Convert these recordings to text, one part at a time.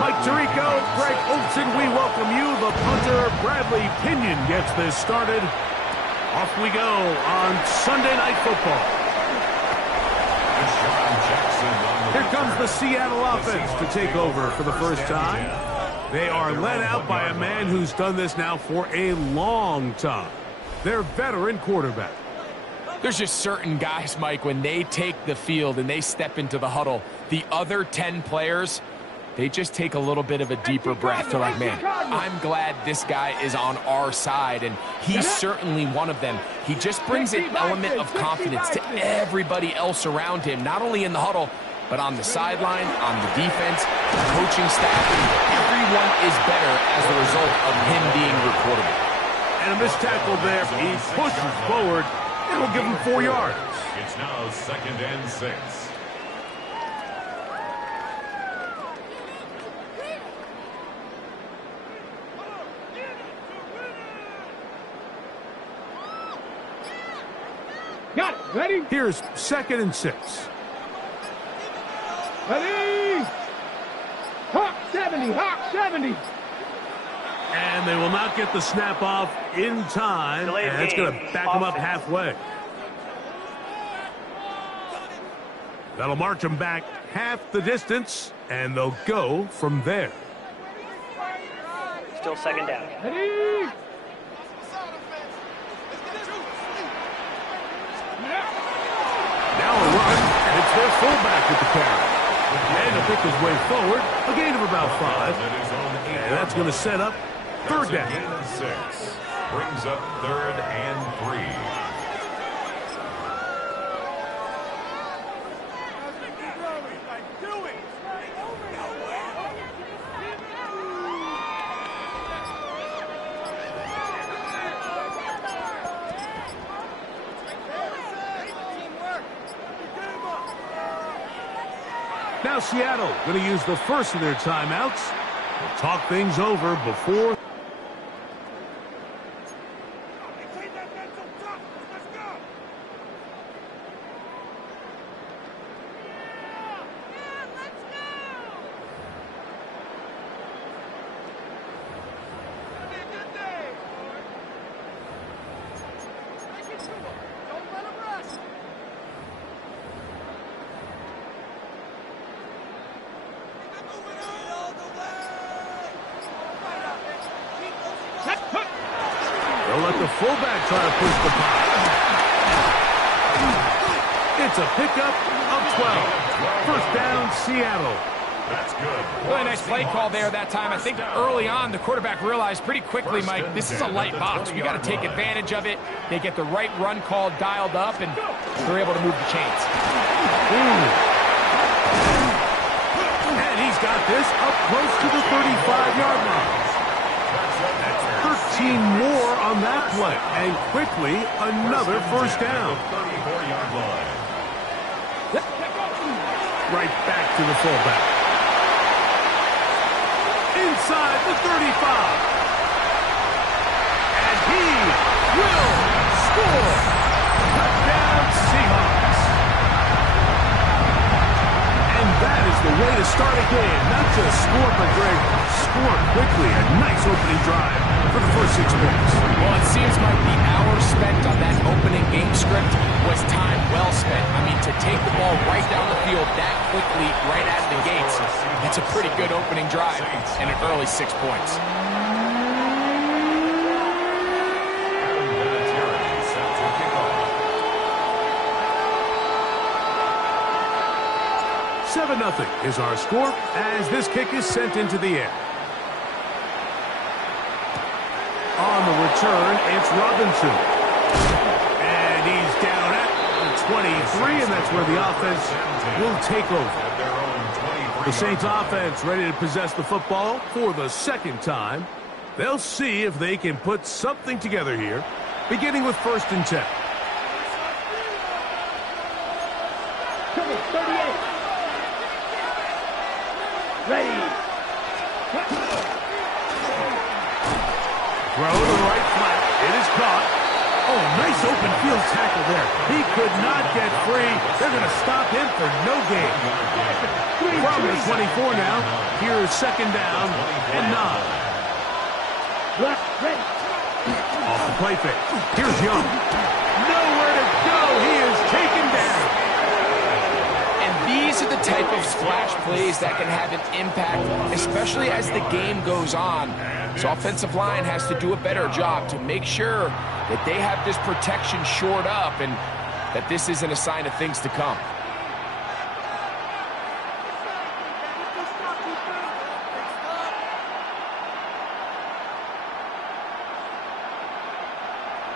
Mike Tirico, Greg Olson, we welcome you. The punter, Bradley Pinion, gets this started. Off we go on Sunday Night Football. Here comes the Seattle offense to take over for the first time. They are led out by a man who's done this now for a long time. Their veteran quarterback. There's just certain guys, Mike, when they take the field and they step into the huddle, the other 10 players, they just take a little bit of a deeper breath. They're like, man, I'm glad this guy is on our side, and he's certainly one of them. He just brings an element of confidence to everybody else around him, not only in the huddle, but on the sideline, on the defense, the coaching staff. Everyone is better as a result of him being recordable. And a missed tackle there. He pushes forward, and will give him 4 yards. It's now 2nd and 6. Got it. Ready? Here's 2nd and 6. Ready? Hawk 70, Hawk 70. And they will not get the snap off in time. And it's going to back them up halfway. That'll march them back half the distance, and they'll go from there. Still 2nd down. Ready? Now a run, and it's their fullback with the carry. And he'll pick his way forward, a gain of about 5. And that's going to set up 3rd down. Gain of 6. Brings up 3rd and 3. Now Seattle going to use the first of their timeouts. They'll talk things over before. They'll let the fullback try to push the pop. It's a pickup of 12. 1st down, Seattle. That's good. Really nice play call there that time. I think early on the quarterback realized pretty quickly, Mike, this is a light box. We got to take advantage of it. They get the right run call dialed up, and they're able to move the chains. And he's got this up close to the 35-yard line. 13 more on that play, and quickly another 1st down. 34-yard line. Right back to the fullback. Inside the 35. And he will score. Touchdown Seahawks. And that is the way to start a game. Not just score, but Greg, score quickly. A nice opening drive for the first 6 minutes. Well, it seems like the hour spent on that opening game script was time well spent. I mean, to take the ball right down the field that quickly, right out of the gates, it's a pretty good opening drive and an early 6 points. Seven 7-0 is our score as this kick is sent into the air. On the return, it's Robinson. And he's down at the 23, and that's where the offense will take over. The Saints offense ready to possess the football for the 2nd time. They'll see if they can put something together here, beginning with 1st and 10. Ready. Throw to the right flat. It is caught. Oh, nice open field tackle there. He could not get free. They're going to stop him for no gain. From the 24 now, here's second down and 9. Left, ready. Off the play fake. Here's Young. Nowhere to go. He is taken down. And these are the type of splash plays that can have an impact, especially as the game goes on. So offensive line has to do a better job to make sure that they have this protection shored up and that this isn't a sign of things to come.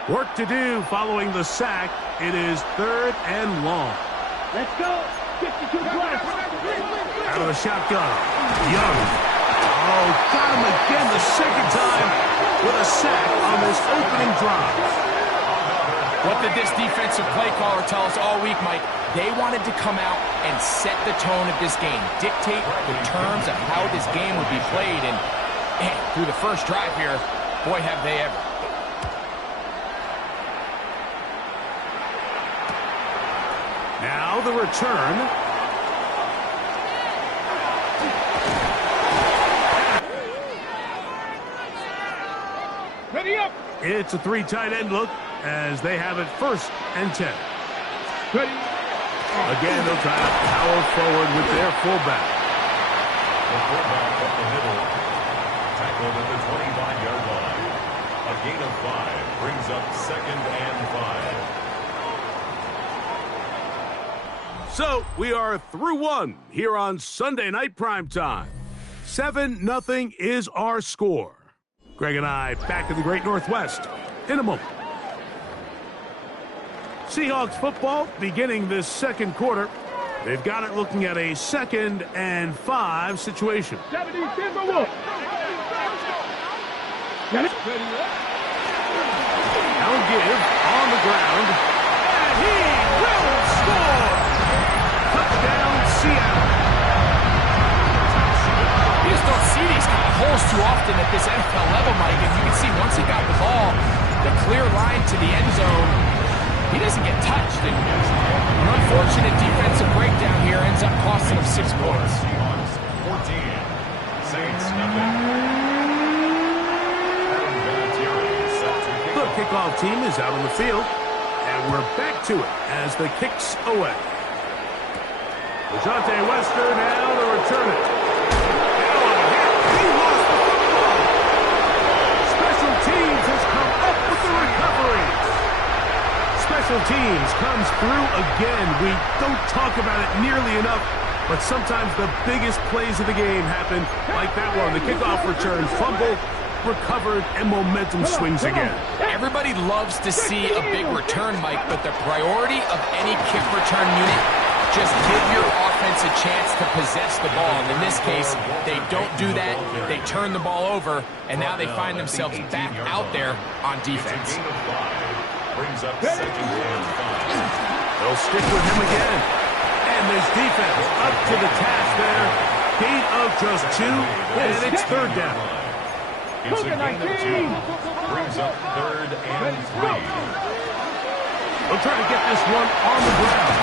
Work to do following the sack. It is 3rd and long. Let's go. 52 plus. Out of the shotgun. Young. Oh, got him again the second time with a sack on this opening drive. What did this defensive play caller tell us all week, Mike? They wanted to come out and set the tone of this game, dictate the terms of how this game would be played, and man, through the first drive here, boy, have they ever. Now the return. Ready up. It's a 3 tight end look as they have it 1st and 10. Ready. Again, they'll try to power forward with their fullback. The fullback up the middle. Tackled at the 25-yard line. A gain of 5 brings up 2nd and 5. So we are through 1 here on Sunday Night Primetime. 7-0 is our score. Greg and I back in the Great Northwest in a moment. Seahawks football beginning this second quarter. They've got it looking at a 2nd and 5 situation. 70, Denver Wolf. Got it. Now give on the ground. And he will score. Touchdown, Seattle. You just don't see these kind of holes too often at this NFL level, Mike. And you can see once he got the ball, the clear line to the end zone, he doesn't get touched. And an unfortunate defensive breakdown here ends up costing him 6 points. Seahawks 14. Saints nothing. The kickoff team is out on the field, and we're back to it as the kick's away. DeJounte Wester now to return it. He lost the football. Special teams has come up with the recovery. Special teams comes through again. We don't talk about it nearly enough, but sometimes the biggest plays of the game happen like that one. The kickoff return, fumble, recovered, and momentum swings again. Everybody loves to see a big return, Mike, but the priority of any kick return unit, just give your offense a chance to possess the ball. And in this case, they don't do that. They turn the ball over, and now they find themselves back out there on defense. Brings up 2nd and 5. They'll stick with him again. And this defense up to the task there. Gain of just 2, and it's 3rd down. It's a gain of 2. Brings up 3rd and 3. They'll try to get this one on the ground.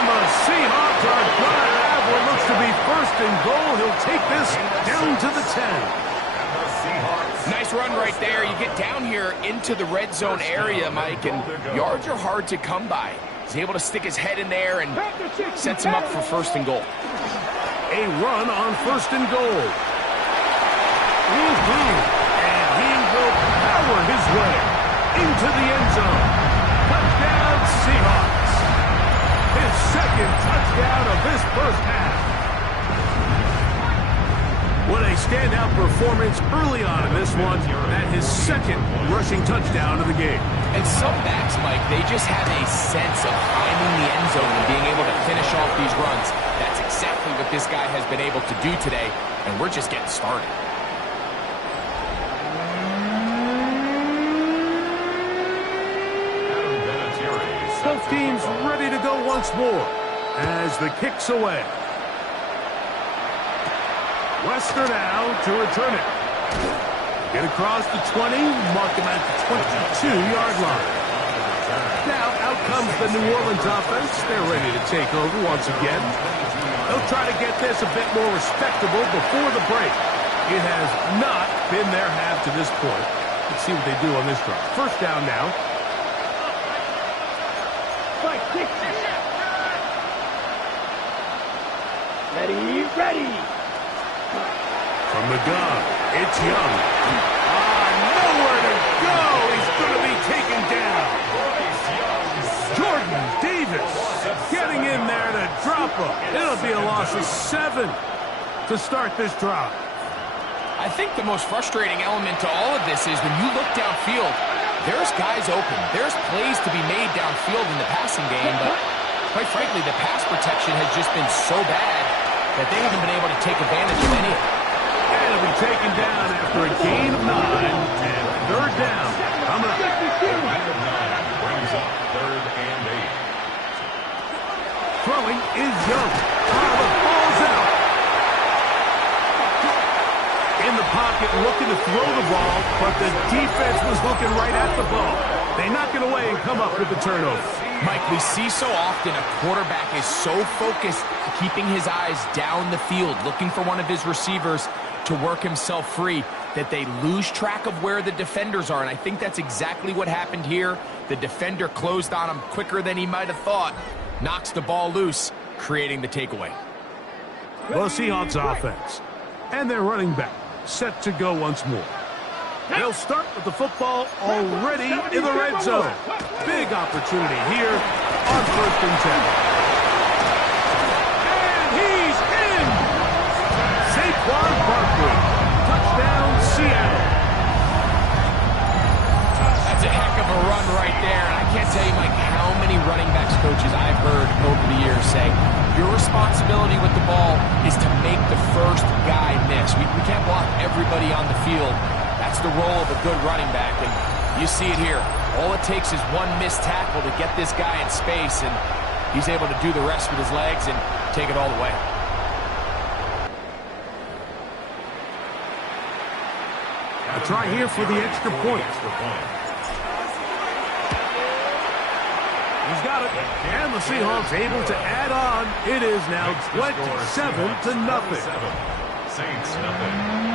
And the Seahawks are going to have what looks to be 1st and goal. He'll take this down to the 10. Nice run right there. You get down here into the red zone area, Mike, and yards are hard to come by. He's able to stick his head in there and sets him up for 1st and goal. A run on 1st and goal. And he will power his way into the end zone. Touchdown, Seahawks. His 2nd touchdown of this 1st half. What a standout performance early on in this one at his 2nd rushing touchdown of the game. And some backs, Mike, they just have a sense of finding the end zone and being able to finish off these runs. That's exactly what this guy has been able to do today, and we're just getting started. Both teams ready to go once more as the kick's away. Wester now to return it. Get across the 20, mark him at the 22-yard line. out. Out comes the New Orleans offense. They're ready to take over once again. They'll try to get this a bit more respectable before the break. It has not been their half to this point. Let's see what they do on this drive. First down now. Ready, ready. From the gun, it's Young. Nowhere to go. He's going to be taken down. Jordan Davis getting in there to drop him. It'll be a loss of 7 to start this drive. I think the most frustrating element to all of this is when you look downfield, there's guys open. There's plays to be made downfield in the passing game, but quite frankly, the pass protection has just been so bad that they haven't been able to take advantage of any of it. And it'll be taken down after a gain of 9 and third down. Coming up. Brings up 3rd and 8. Throwing is Young. The ball's out. In the pocket, looking to throw the ball, but the defense was looking right at the ball. They knock it away and come up with the turnover. Mike, we see so often a quarterback is so focused, keeping his eyes down the field, looking for one of his receivers to work himself free, that they lose track of where the defenders are. And I think that's exactly what happened here. The defender closed on him quicker than he might have thought, knocks the ball loose, creating the takeaway. Well, Seahawks offense. And their running back set to go once more. They'll start with the football already in the red zone. Big opportunity here on 1st and 10. And he's in! Saquon Barkley. Touchdown, Seattle. That's a heck of a run right there. And I can't tell you, Mike, how many running backs coaches I've heard over the years say, your responsibility with the ball is to make the first guy miss. We can't block everybody on the field. That's the role of a good running back, and you see it here. All it takes is one missed tackle to get this guy in space, and he's able to do the rest with his legs and take it all the way. A try here for the extra point. He's got it, and the Seahawks able to add on. It is now 27-0. Saints nothing.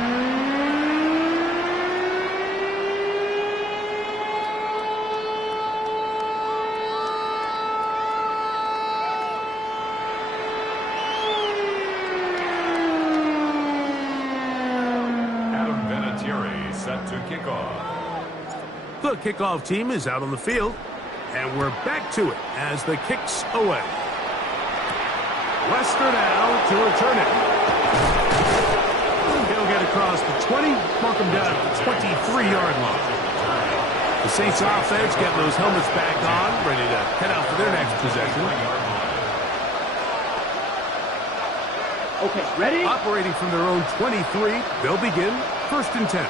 Set to kickoff. The kickoff team is out on the field, and we're back to it as the kick's away. Lester now to return it. He'll get across the 20, mark him down at the 23-yard line. The Saints offense getting those helmets back on, ready to head out for their next possession. Okay, ready? Operating from their own 23, they'll begin 1st and 10.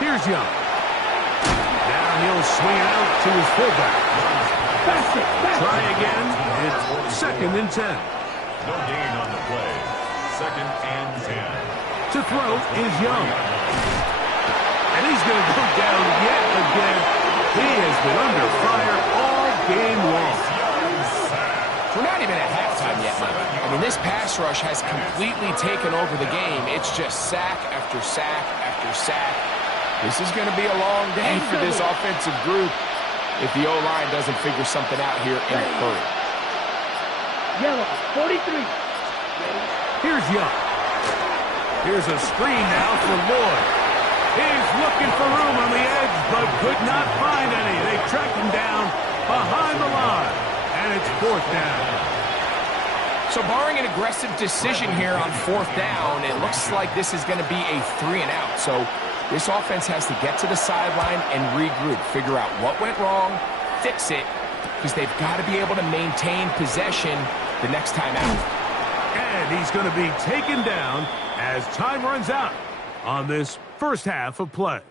Here's Young. Now he'll swing it out to his fullback. Try again. It's 2nd and 10. No gain on the play. 2nd and 10. To throw is Young. And he's going to go down yet again. He has been under fire all game long. We're not even at halftime yet, Mike. I mean, this pass rush has completely taken over the game. It's just sack after sack after sack. This is going to be a long day for this offensive group if the O-line doesn't figure something out here in a hurry. Yellow, 43. Here's Young. Here's a screen now for Lloyd. He's looking for room on the edge, but could not find any. They tracked him down behind the line. And it's 4th down. So barring an aggressive decision here on 4th down, it looks like this is going to be a 3 and out. So this offense has to get to the sideline and regroup, figure out what went wrong, fix it, because they've got to be able to maintain possession the next time out. And he's going to be taken down as time runs out on this first half of play.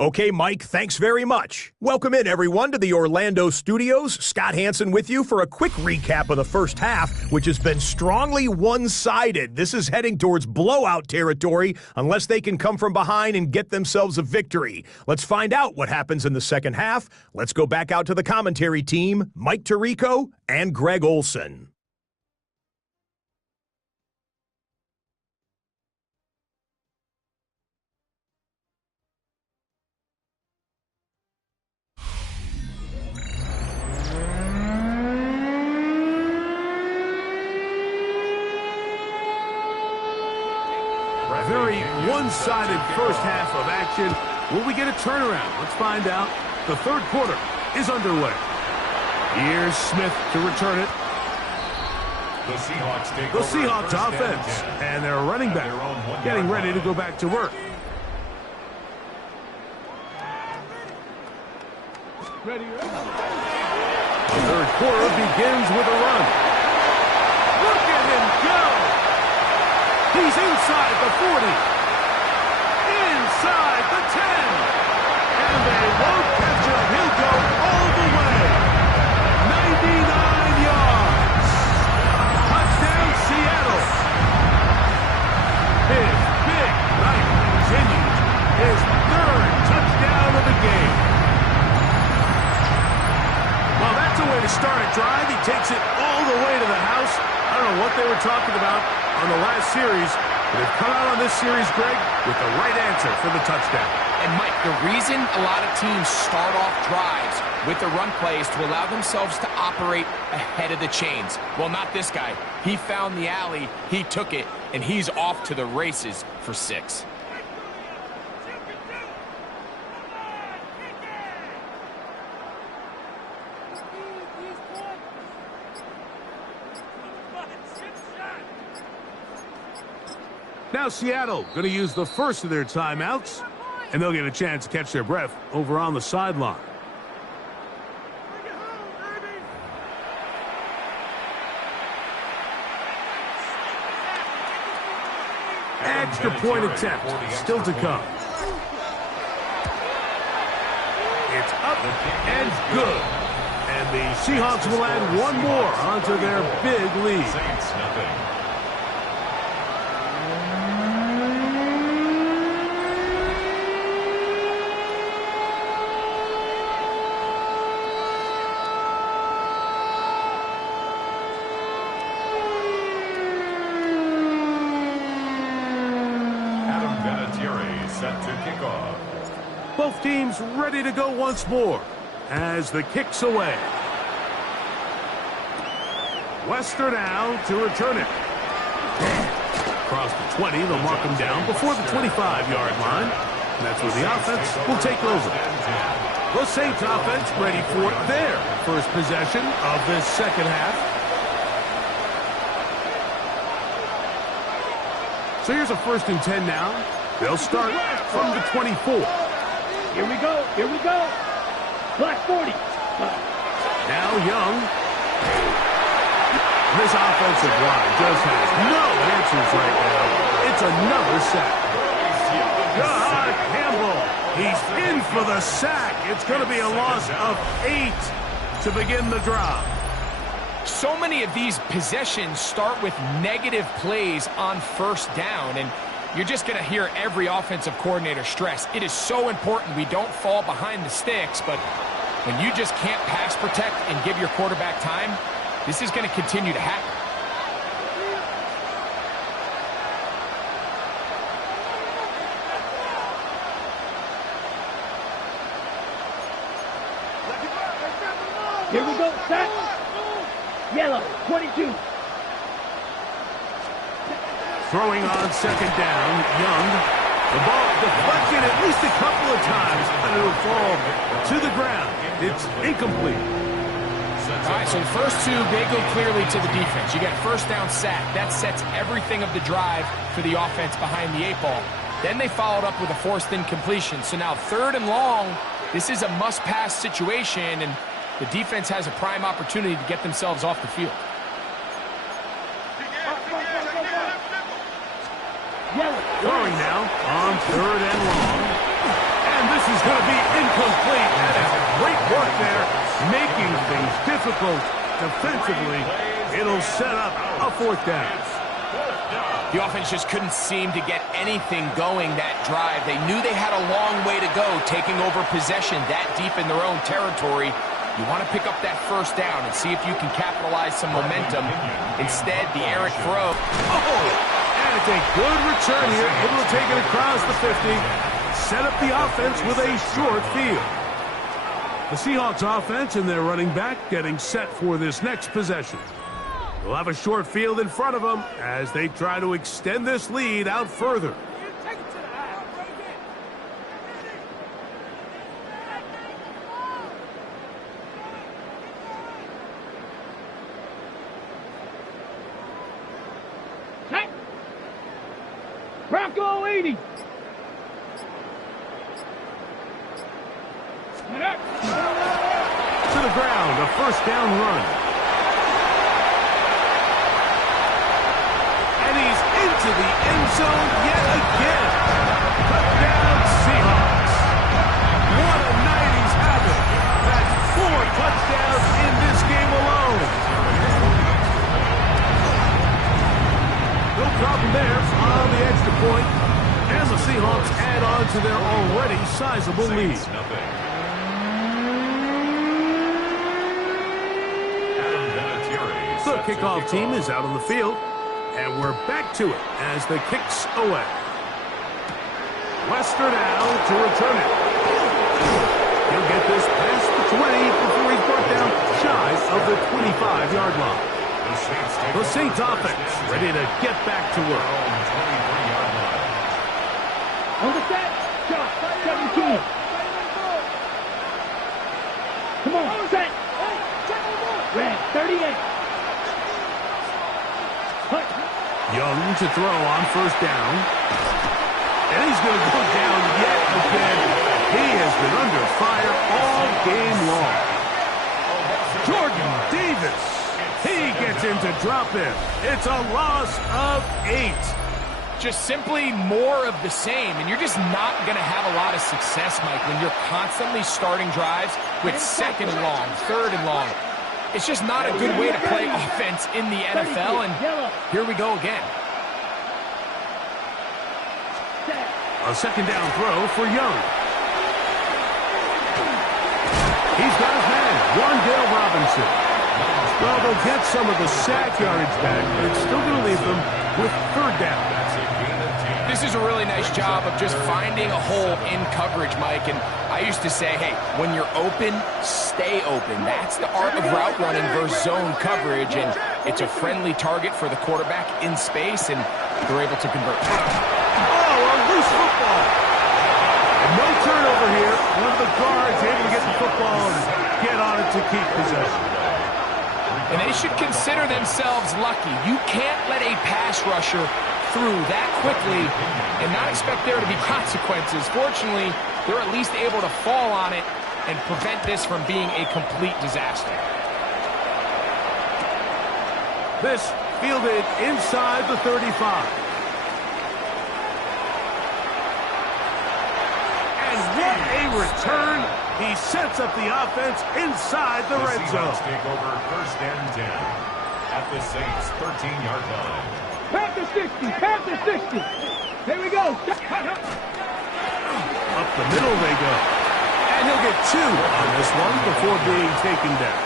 Okay, Mike, thanks very much. Welcome in, everyone, to the Orlando studios. Scott Hansen with you for a quick recap of the first half, which has been strongly one-sided. This is heading towards blowout territory unless they can come from behind and get themselves a victory. Let's find out what happens in the second half. Let's go back out to the commentary team, Mike Tirico and Greg Olson. Very one-sided first half of action. Will we get a turnaround? Let's find out. The third quarter is underway. Here's Smith to return it. The Seahawks take The over Seahawks first offense and their running back getting ready to go back to work. The third quarter begins with a run. Look at him go! He's inside the 40. Inside the 10. And they won't catch him. He'll go all the way. 99 yards. Touchdown, Seattle. His big night continues. His third touchdown of the game. Well, that's a way to start a drive. He takes it all the way to the house. I don't know what they were talking about on the last series, but they've come out on this series, Greg, with the right answer for the touchdown. And, Mike, the reason a lot of teams start off drives with the run play is to allow themselves to operate ahead of the chains. Well, not this guy. He found the alley, he took it, and he's off to the races for 6. Now Seattle going to use the first of their timeouts, and they'll get a chance to catch their breath over on the sideline. Extra point attempt still to come. It's up and good. And the Seahawks will add one more onto their big lead. Saints nothing. Set to kick off. Both teams ready to go once more as the kick's away. Wester now to return it. Across the 20, they'll mark him down before the 25-yard line. And that's where the offense will take over. The Saints offense ready for their first possession of this second half. So here's a 1st and 10 now. They'll start from the 24. Here we go. Here we go. Black 40. Now Young. This offensive line just has no answers right now. It's another sack. God, Campbell. He's in for the sack. It's going to be a loss of 8 to begin the drive. So many of these possessions start with negative plays on first down, and you're just going to hear every offensive coordinator stress. It is so important we don't fall behind the sticks, but when you just can't pass protect and give your quarterback time, this is going to continue to happen. Here we go. Set. Yellow. 22. Throwing on second down, Young. The ball deflected at least a couple of times, and it'll fall to the ground. It's incomplete. All right, so the first two, they go clearly to the defense. You get first down sack. That sets everything of the drive for the offense behind the 8 ball. Then they followed up with a forced incompletion. So now 3rd and long, this is a must-pass situation, and the defense has a prime opportunity to get themselves off the field. Throwing now on 3rd and long. And this is going to be incomplete. That is great work there, making things difficult defensively. It'll set up a 4th down. The offense just couldn't seem to get anything going that drive. They knew they had a long way to go, taking over possession that deep in their own territory. You want to pick up that 1st down and see if you can capitalize some momentum. Instead, the errant throw. Oh, and it's a good return here, able to take it across the 50. Set up the offense with a short field. The Seahawks offense and their running back getting set for this next possession. They'll have a short field in front of them as they try to extend this lead out further. Bronco 80. To the ground, a 1st down run. And he's into the end zone yet again. Touchdown Seahawks. What a night he's having. That's 4 touchdowns in this game alone. No problem there on the extra point. And the Seahawks add on to their already sizable lead. The kickoff team is out on the field, and we're back to it as the kick's away. Lester now to return it. He'll get this past the 20 before he's brought down shy of the 25-yard line. The Saints offense ready to get back to work. On the set. Shot. 17. Come on. Set. Red. 38. Young to throw on 1st down. And he's going to go down yet again. He has been under fire all game long. Jordan Davis. He gets into drop in. It's a loss of 8. Just simply more of the same, and you're just not going to have a lot of success, Mike, when you're constantly starting drives with 2nd and long, 3rd and long. It's just not a good way to play offense in the NFL, and here we go again. A 2nd down throw for Young. He's got his man, Wan'Dale Robinson. Well, they'll get some of the sack yardage back, but it's still going to leave them with 3rd down. This is a really nice job of just finding a hole in coverage, Mike. And I used to say, hey, when you're open, stay open. That's the art of route running versus zone coverage. And it's a friendly target for the quarterback in space, and they're able to convert. Oh, a loose football. And no turnover here. One of the guards able to get the football and get on it to keep possession. And they should consider themselves lucky. You can't let a pass rusher through that quickly and not expect there to be consequences. Fortunately, they're at least able to fall on it and prevent this from being a complete disaster. This fielded inside the 35. And what a return. He sets up the offense inside the red zone. Take over 1st and 10 at the Saints' 13-yard line. Panther 60. Panther 60. Here we go. Up the middle they go. And he'll get 2 on this one before being taken down.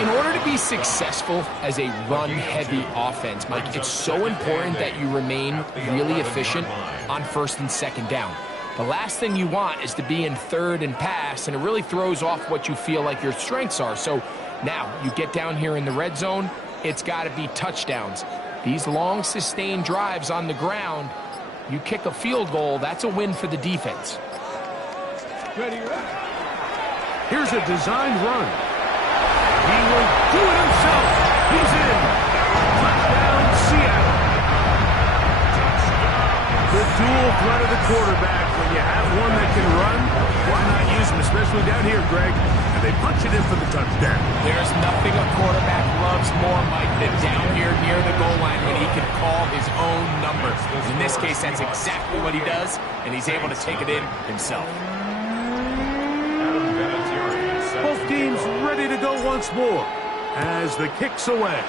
In order to be successful as a run-heavy offense, Mike, it's so important that you remain really efficient on 1st and 2nd down. The last thing you want is to be in 3rd and pass, and it really throws off what you feel like your strengths are. So now you get down here in the red zone, it's got to be touchdowns. These long, sustained drives on the ground, you kick a field goal, that's a win for the defense. Here's a designed run. He will do it himself. He's in. Touchdown, Seattle. The dual threat of the quarterback. When you have one that can run, why not use him, especially down here, Greg? they punch it in for the touchdown. There's nothing a quarterback loves more, Mike, than down here near the goal line when he can call his own number. In this case, that's exactly what he does, and he's able to take it in himself. Both teams ready to go once more as the kick's away.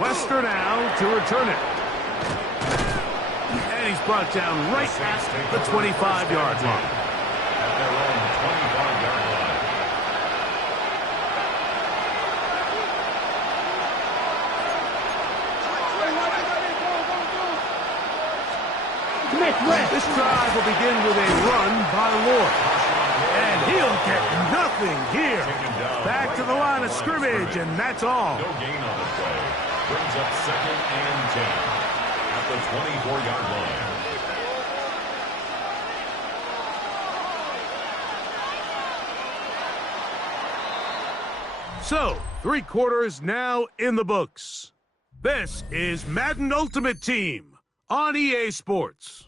Wester now to return it. And he's brought down right at the 25-yard line. At their own 25-yard line. This drive will begin with a run by Lord. And he'll get nothing here. Back to the line of scrimmage, and that's all. No gain on the play. Brings up 2nd and 10 at the 24-yard line. So, 3 quarters now in the books. This is Madden Ultimate Team on EA Sports.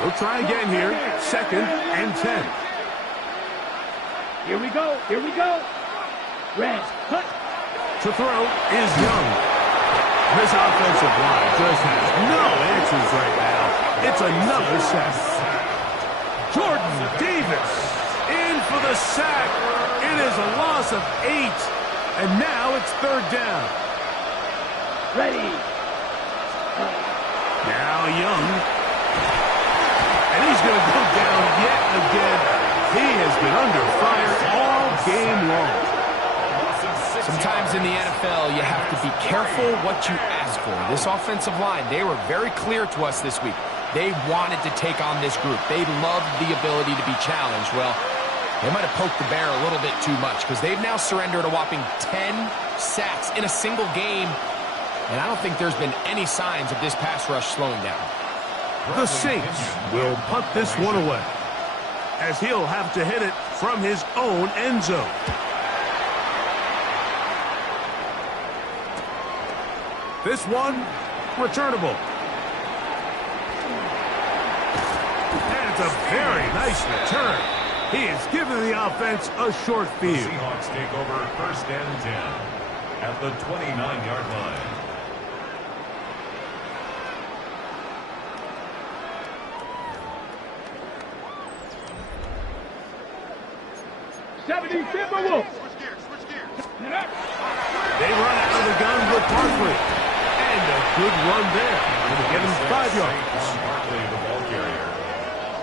We'll try again here. 2nd and 10. Here we go. Here we go. Red. Cut. To throw is Young. This offensive line just has no answers right now. It's another sack. Jordan Davis in for the sack. It is a loss of 8. And now it's 3rd down. Ready. Now Young. And he's going to go down yet again. He has been under fire all game long. Sometimes in the NFL, you have to be careful what you ask for. This offensive line, they were very clear to us this week. They wanted to take on this group. They loved the ability to be challenged. Well, they might have poked the bear a little bit too much because they've now surrendered a whopping 10 sacks in a single game. And I don't think there's been any signs of this pass rush slowing down. The Saints will punt this one away, as he'll have to hit it from his own end zone. This one, returnable. And it's a very nice return. He has given the offense a short field. Seahawks take over 1st and 10 at the 29-yard line. They run out of the gun with Barkley. And a good run there. Going to get him 5 yards. Barkley, the ball carrier.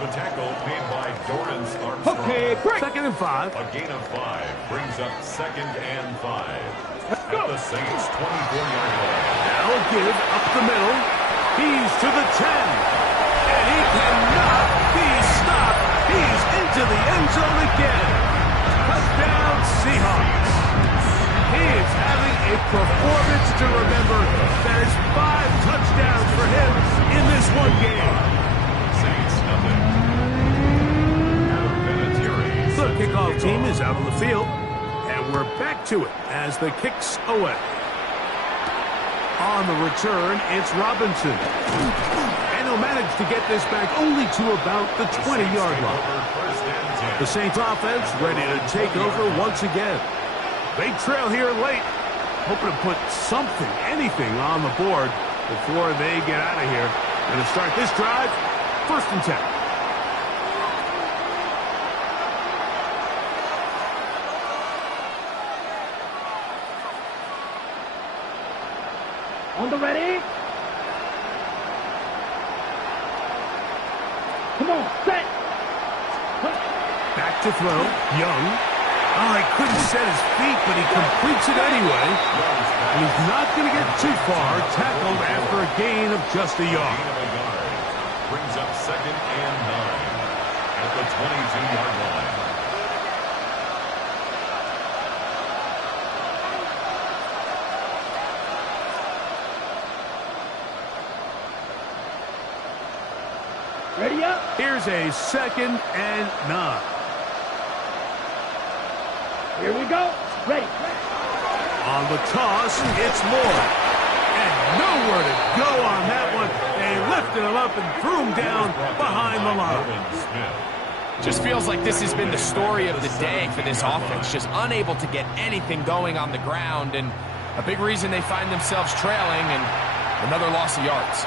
The tackle made by Dorrance Armstrong. Okay, 2nd and 5. A gain of 5 brings up 2nd and 5 at the Saints' 24-yard line. Now a give up the middle. He's to the 10. And he cannot be stopped. He's into the end zone again. Touchdown, Seahawks. He is having a performance to remember. That is 5 touchdowns for him in this one game. Saints nothing. The kickoff team is out on the field, and we're back to it as the kick's away. On the return, it's Robinson. And he'll manage to get this back only to about the 20-yard line. The Saints offense ready to take over once again. They trail here late, hoping to put something, anything on the board before they get out of here. Going to start this drive, 1st and 10. On the ready. Come on, set. Back to throw, Young. Oh, he couldn't set his feet, but he completes it anyway. And he's not going to get too far, tackled after a gain of just a yard. Brings up 2nd and 9 at the 22-yard line. Ready up. Here's a 2nd and 9. Here we go. Ready. On the toss, it's Moore. And nowhere to go on that one. They lifted him up and threw him down behind the line. Just feels like this has been the story of the day for this offense. Just unable to get anything going on the ground, and a big reason they find themselves trailing and another loss of yards.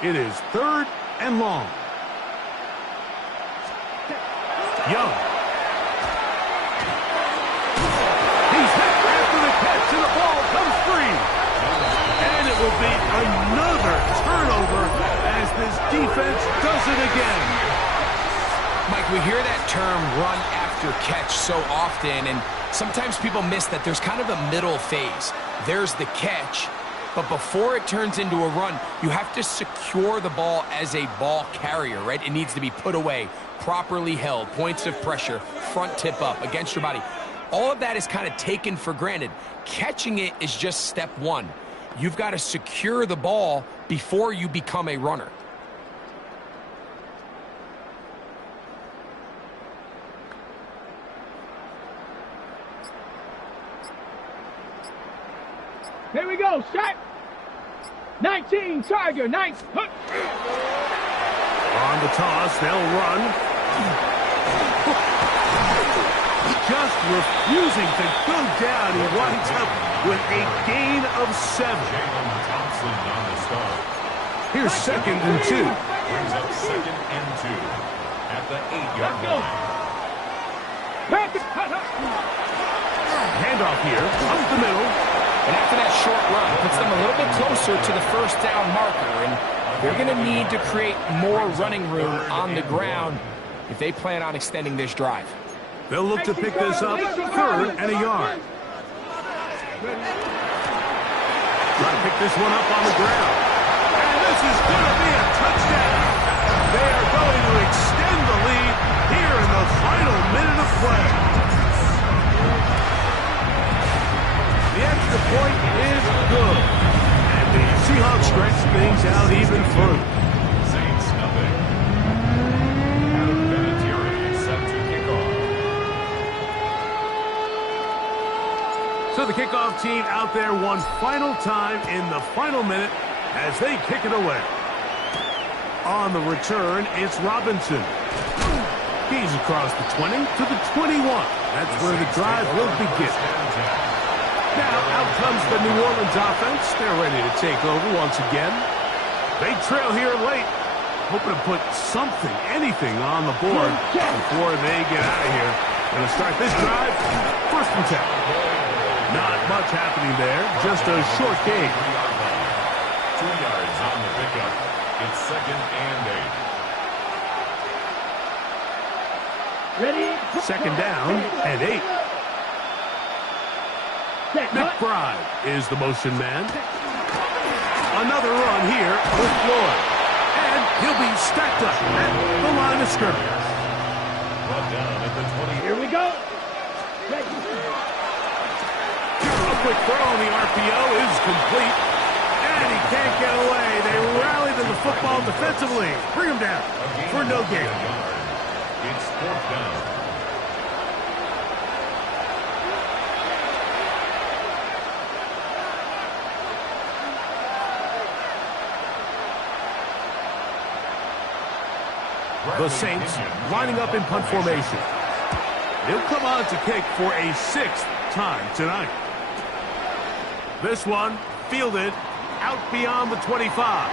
It is 3rd and long. Young. He's hit after the catch, and the ball comes free. And it will be another turnover as this defense does it again. Mike, we hear that term run after catch so often, and sometimes people miss that there's kind of a middle phase. There's the catch, but before it turns into a run, you have to secure the ball as a ball carrier, right? It needs to be put away, properly held, points of pressure, front tip up against your body. All of that is kind of taken for granted. Catching it is just step one. You've got to secure the ball before you become a runner. Here we go. Shot. 19. Tiger. 9. On the toss, they'll run. Just refusing to go down. He winds up with a gain of 7. Here's 2nd and 2. Brings up 2nd and 2 at the 8-yard line. Handoff here, up the middle. And after that short run, puts them a little bit closer to the 1st down marker, and they're going to need to create more running room on the ground if they plan on extending this drive. They'll look to pick this up 3rd and a yard. Try to pick this one up on the ground. And this is going to be a touchdown. They are going to extend the lead here in the final minute of play. The extra point is good. And the Seahawks stretch things out even further. Saints nothing. Adam Vinatieri set to kick off. So the kickoff team out there one final time in the final minute as they kick it away. On the return, it's Robinson. He's across the 20 to the 21. That's where the drive will begin. Now out comes the New Orleans offense. They're ready to take over once again. They trail here late, hoping to put something, anything on the board before they get out of here. Going to start this drive, 1st and 10. Not much happening there, just a short gain. 2 yards on the pickup. It's 2nd and 8. Ready. 2nd down and 8. McBride is the motion man. Another run here with Floyd. And he'll be stacked up at the line of scrimmage. Brought down at the 20. Here we go. Ready. A quick throw on the RPO is complete. And he can't get away. They rally to the football defensively. Bring him down for no gain. It's 4th down. The Saints lining up in punt formation. He'll come on to kick for a 6th time tonight. This one fielded out beyond the 25.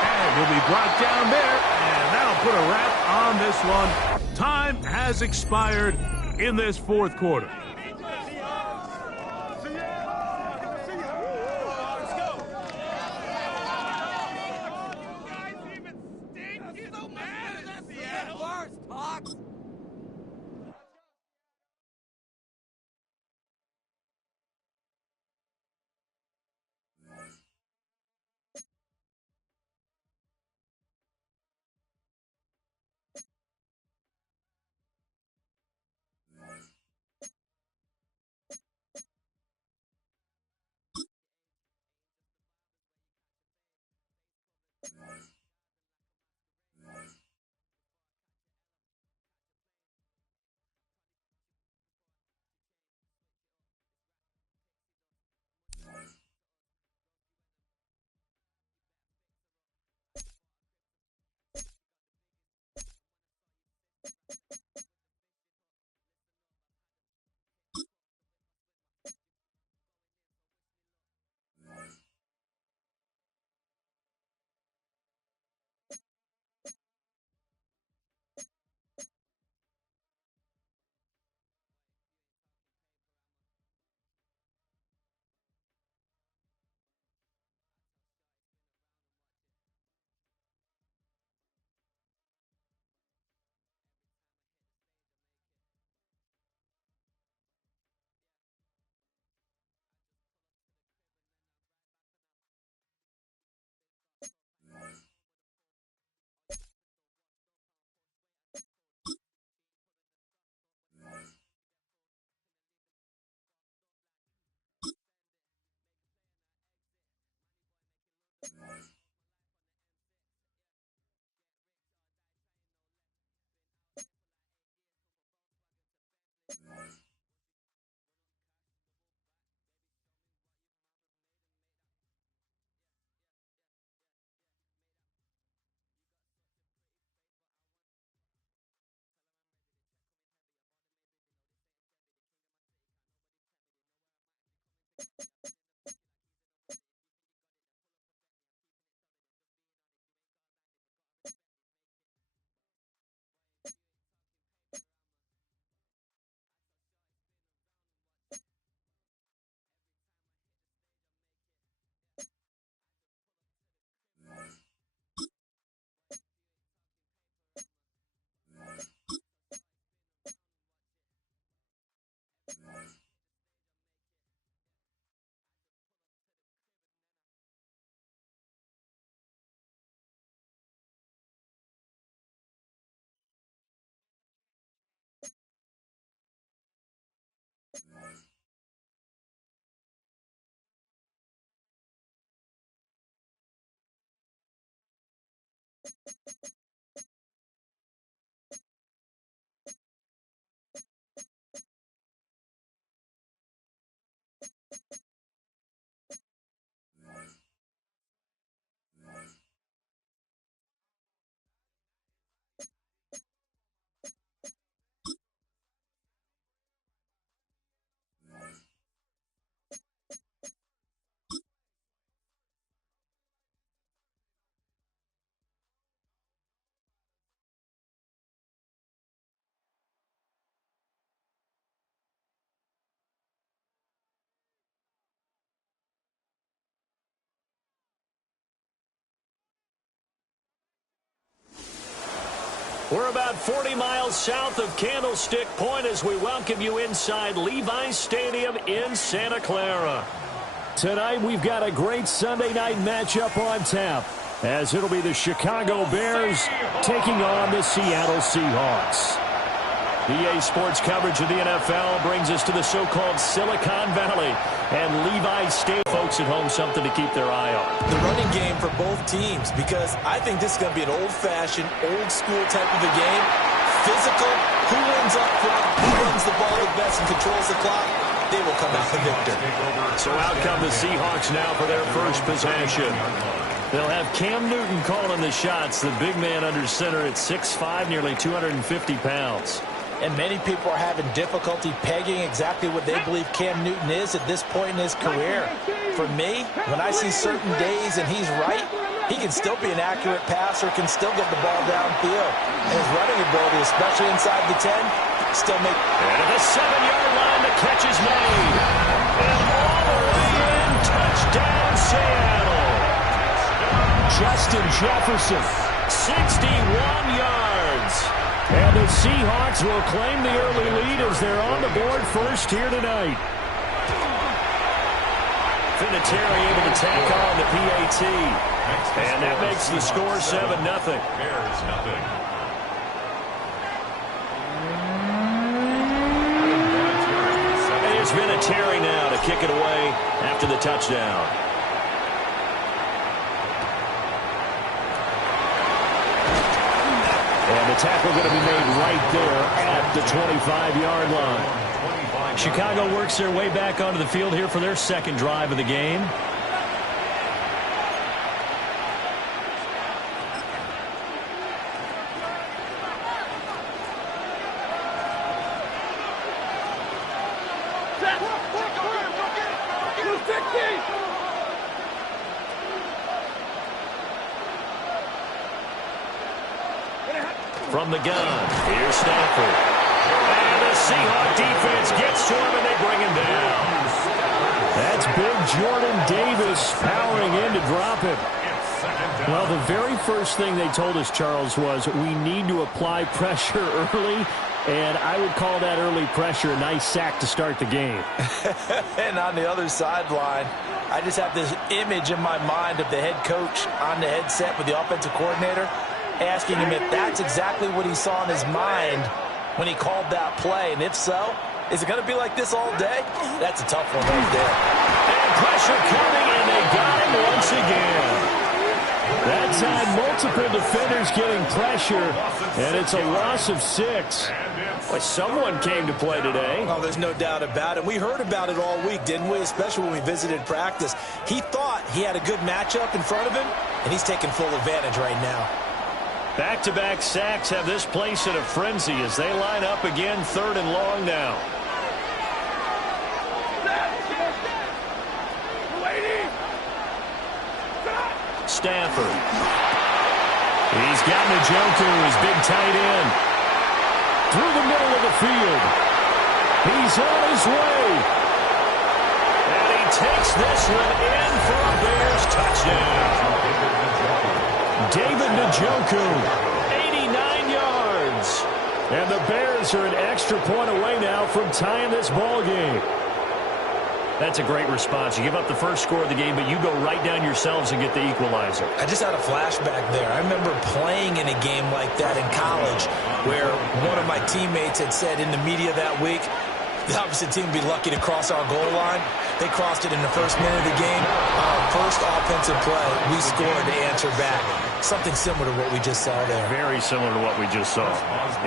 And he'll be brought down there, and that'll put a wrap on this one. Time has expired in this 4th quarter. We're about 40 miles south of Candlestick Point as we welcome you inside Levi's Stadium in Santa Clara. Tonight we've got a great Sunday night matchup on tap, as it'll be the Chicago Bears taking on the Seattle Seahawks. EA Sports coverage of the NFL brings us to the so-called Silicon Valley and Levi's Stadium. Folks at home, something to keep their eye on. The running game for both teams, because I think this is going to be an old-fashioned, old-school type of a game. Physical, who wins up front, who runs the ball the best and controls the clock, they will come out the victor. So out come the Seahawks now for their first possession. They'll have Cam Newton calling the shots, the big man under center at 6'5", nearly 250 pounds. And many people are having difficulty pegging exactly what they believe Cam Newton is at this point in his career. For me, when I see certain days and he's right, he can still be an accurate passer, can still get the ball downfield. And his running ability, especially inside the 10, still make... And at the 7-yard line, the catch is made. And all the way in, touchdown Seattle. Justin Jefferson, 61 yards. And the Seahawks will claim the early lead as they're on the board first here tonight. Vinatieri able to tack on the PAT. And that makes the score 7-0. Bears nothing. And it's Vinatieri now to kick it away after the touchdown. And the tackle going to be made right there at the 25-yard line. Chicago works their way back onto the field here for their second drive of the game. From the gun, here's Stafford. And the Seahawk defense gets to him, and they bring him down. That's big Jordan Davis powering in to drop him. Well, the very first thing they told us, Charles, was we need to apply pressure early, and I would call that early pressure a nice sack to start the game. And on the other sideline, I just have this image in my mind of the head coach on the headset with the offensive coordinator, asking him if that's exactly what he saw in his mind when he called that play. And if so, is it going to be like this all day? That's a tough one right there. And pressure coming, and they got him once again. That time, multiple defenders getting pressure, and it's a loss of 6. Well, someone came to play today. Oh, there's no doubt about it. We heard about it all week, didn't we? Especially when we visited practice. He thought he had a good matchup in front of him, and he's taking full advantage right now. Back-to-back sacks have this place in a frenzy as they line up again, 3rd and long now. Stafford. He's got Njoku, his big tight end. Through the middle of the field. He's on his way. And he takes this one in for a Bears touchdown. David Njoku, 89 yards. And the Bears are an extra point away now from tying this ball game. That's a great response. You give up the first score of the game, but you go right down yourselves and get the equalizer. I just had a flashback there. I remember playing in a game like that in college where one of my teammates had said in the media that week, the opposite team would be lucky to cross our goal line. They crossed it in the first minute of the game. Our first offensive play, we scored to answer back. Something similar to what we just saw there. Very similar to what we just saw.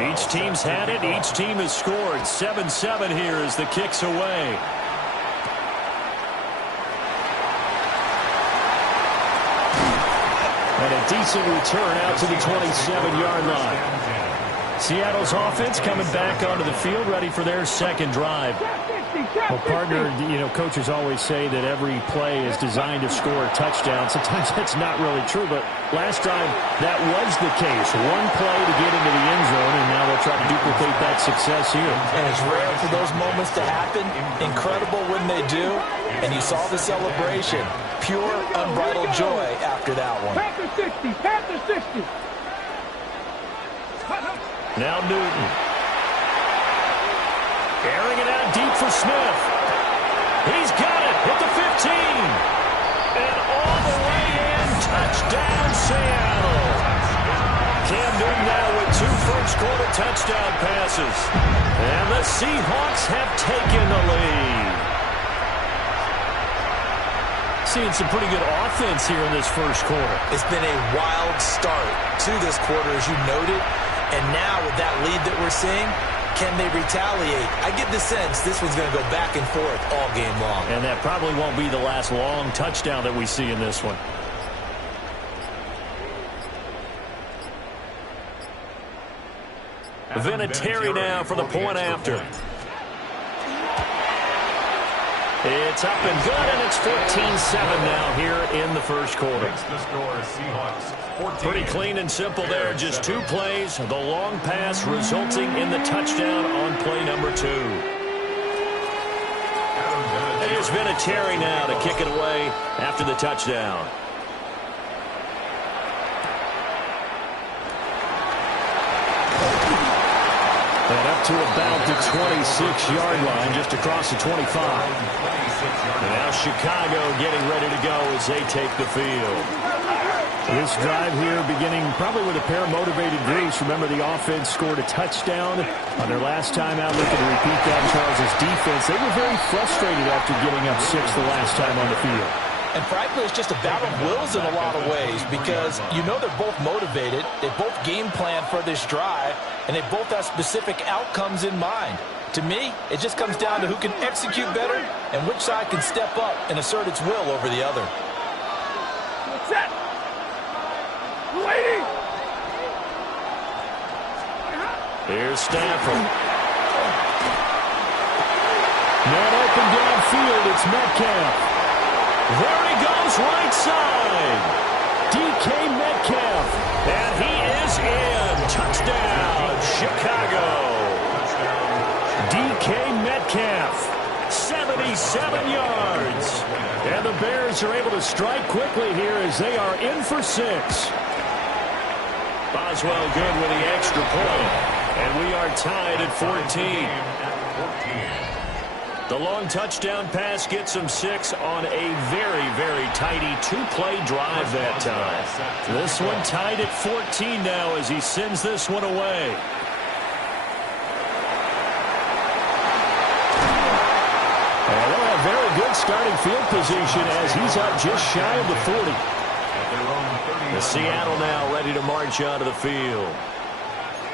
Each team's had it. Each team has scored. 7-7 here as the kick's away. And a decent return out to the 27-yard line. Seattle's offense coming back onto the field, ready for their second drive. Well, partner, coaches always say that every play is designed to score a touchdown. Sometimes that's not really true, but last drive, that was the case. One play to get into the end zone, and now they'll try to duplicate that success here. And it's rare for those moments to happen. Incredible when they do. And you saw the celebration. Pure, unbridled joy after that one. Panther 60, Panther 60. Now Newton. Airing it out deep for Smith. He's got it at the 15. And all the way in. Touchdown, Seattle. Cam Newton now with 2 first-quarter touchdown passes. And the Seahawks have taken the lead. Seeing some pretty good offense here in this first quarter. It's been a wild start to this quarter, as you noted. And now with that lead that we're seeing, can they retaliate? I get the sense this one's going to go back and forth all game long. And that probably won't be the last long touchdown that we see in this one. Vinatieri now for the point after. It's up and good, and it's 14-7 now here in the first quarter. Pretty clean and simple there. Just 2 plays. The long pass resulting in the touchdown on play number 2. And here's Vinatieri now to kick it away after the touchdown. And up to about the 26-yard line, just across the 25. And now Chicago getting ready to go as they take the field. This drive here beginning probably with a pair of motivated groups. Remember, the offense scored a touchdown on their last time out. Looking to repeat that. Charles' defense, they were very frustrated after giving up 6 the last time on the field. And frankly, it's just a battle of wills in a lot of ways because they're both motivated. They both game plan for this drive, and they both have specific outcomes in mind. To me, it just comes down to who can execute better and which side can step up and assert its will over the other. What's that? Waiting. Here's Stafford. Man open downfield, it's Metcalf. There he goes, right side. DK Metcalf. And he is in. Touchdown, Chicago. DK Metcalf, 77 yards. And the Bears are able to strike quickly here as they are in for 6. Boswell good with the extra point. And we are tied at 14. The long touchdown pass gets him 6 on a very, very tidy 2-play drive that time. This one tied at 14 now as he sends this one away. And they'll have very good starting field position as he's up just shy of the 40. The Seattle now ready to march out of the field.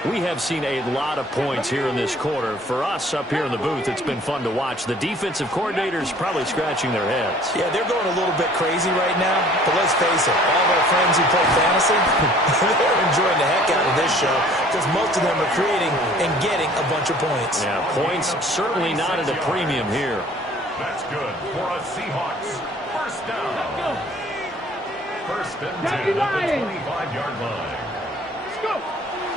We have seen a lot of points here in this quarter. For us up here in the booth, it's been fun to watch. The defensive coordinators probably scratching their heads. Yeah, they're going a little bit crazy right now. But let's face it, all of our friends who play fantasy, they're enjoying the heck out of this show because most of them are creating and getting a bunch of points. Yeah, points certainly not at a premium here. That's good for a Seahawks. First down. First and 10 at the 25-yard line. Let's go.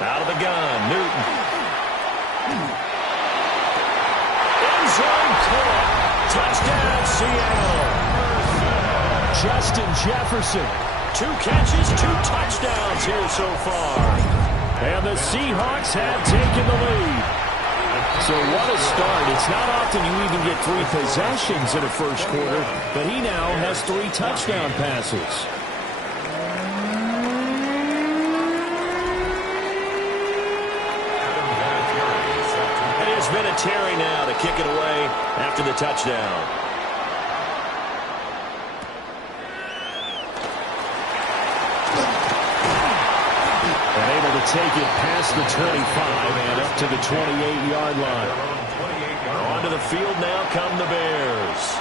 Out of the gun, Newton. End zone caught. Touchdown, Seattle. Justin Jefferson. 2 catches, 2 touchdowns here so far. And the Seahawks have taken the lead. So what a start. It's not often you even get 3 possessions in a first quarter, but he now has 3 touchdown passes. And it's Vinatieri now to kick it away after the touchdown. Take it past the 25 and up to the 28-yard line. Onto the field now come the Bears.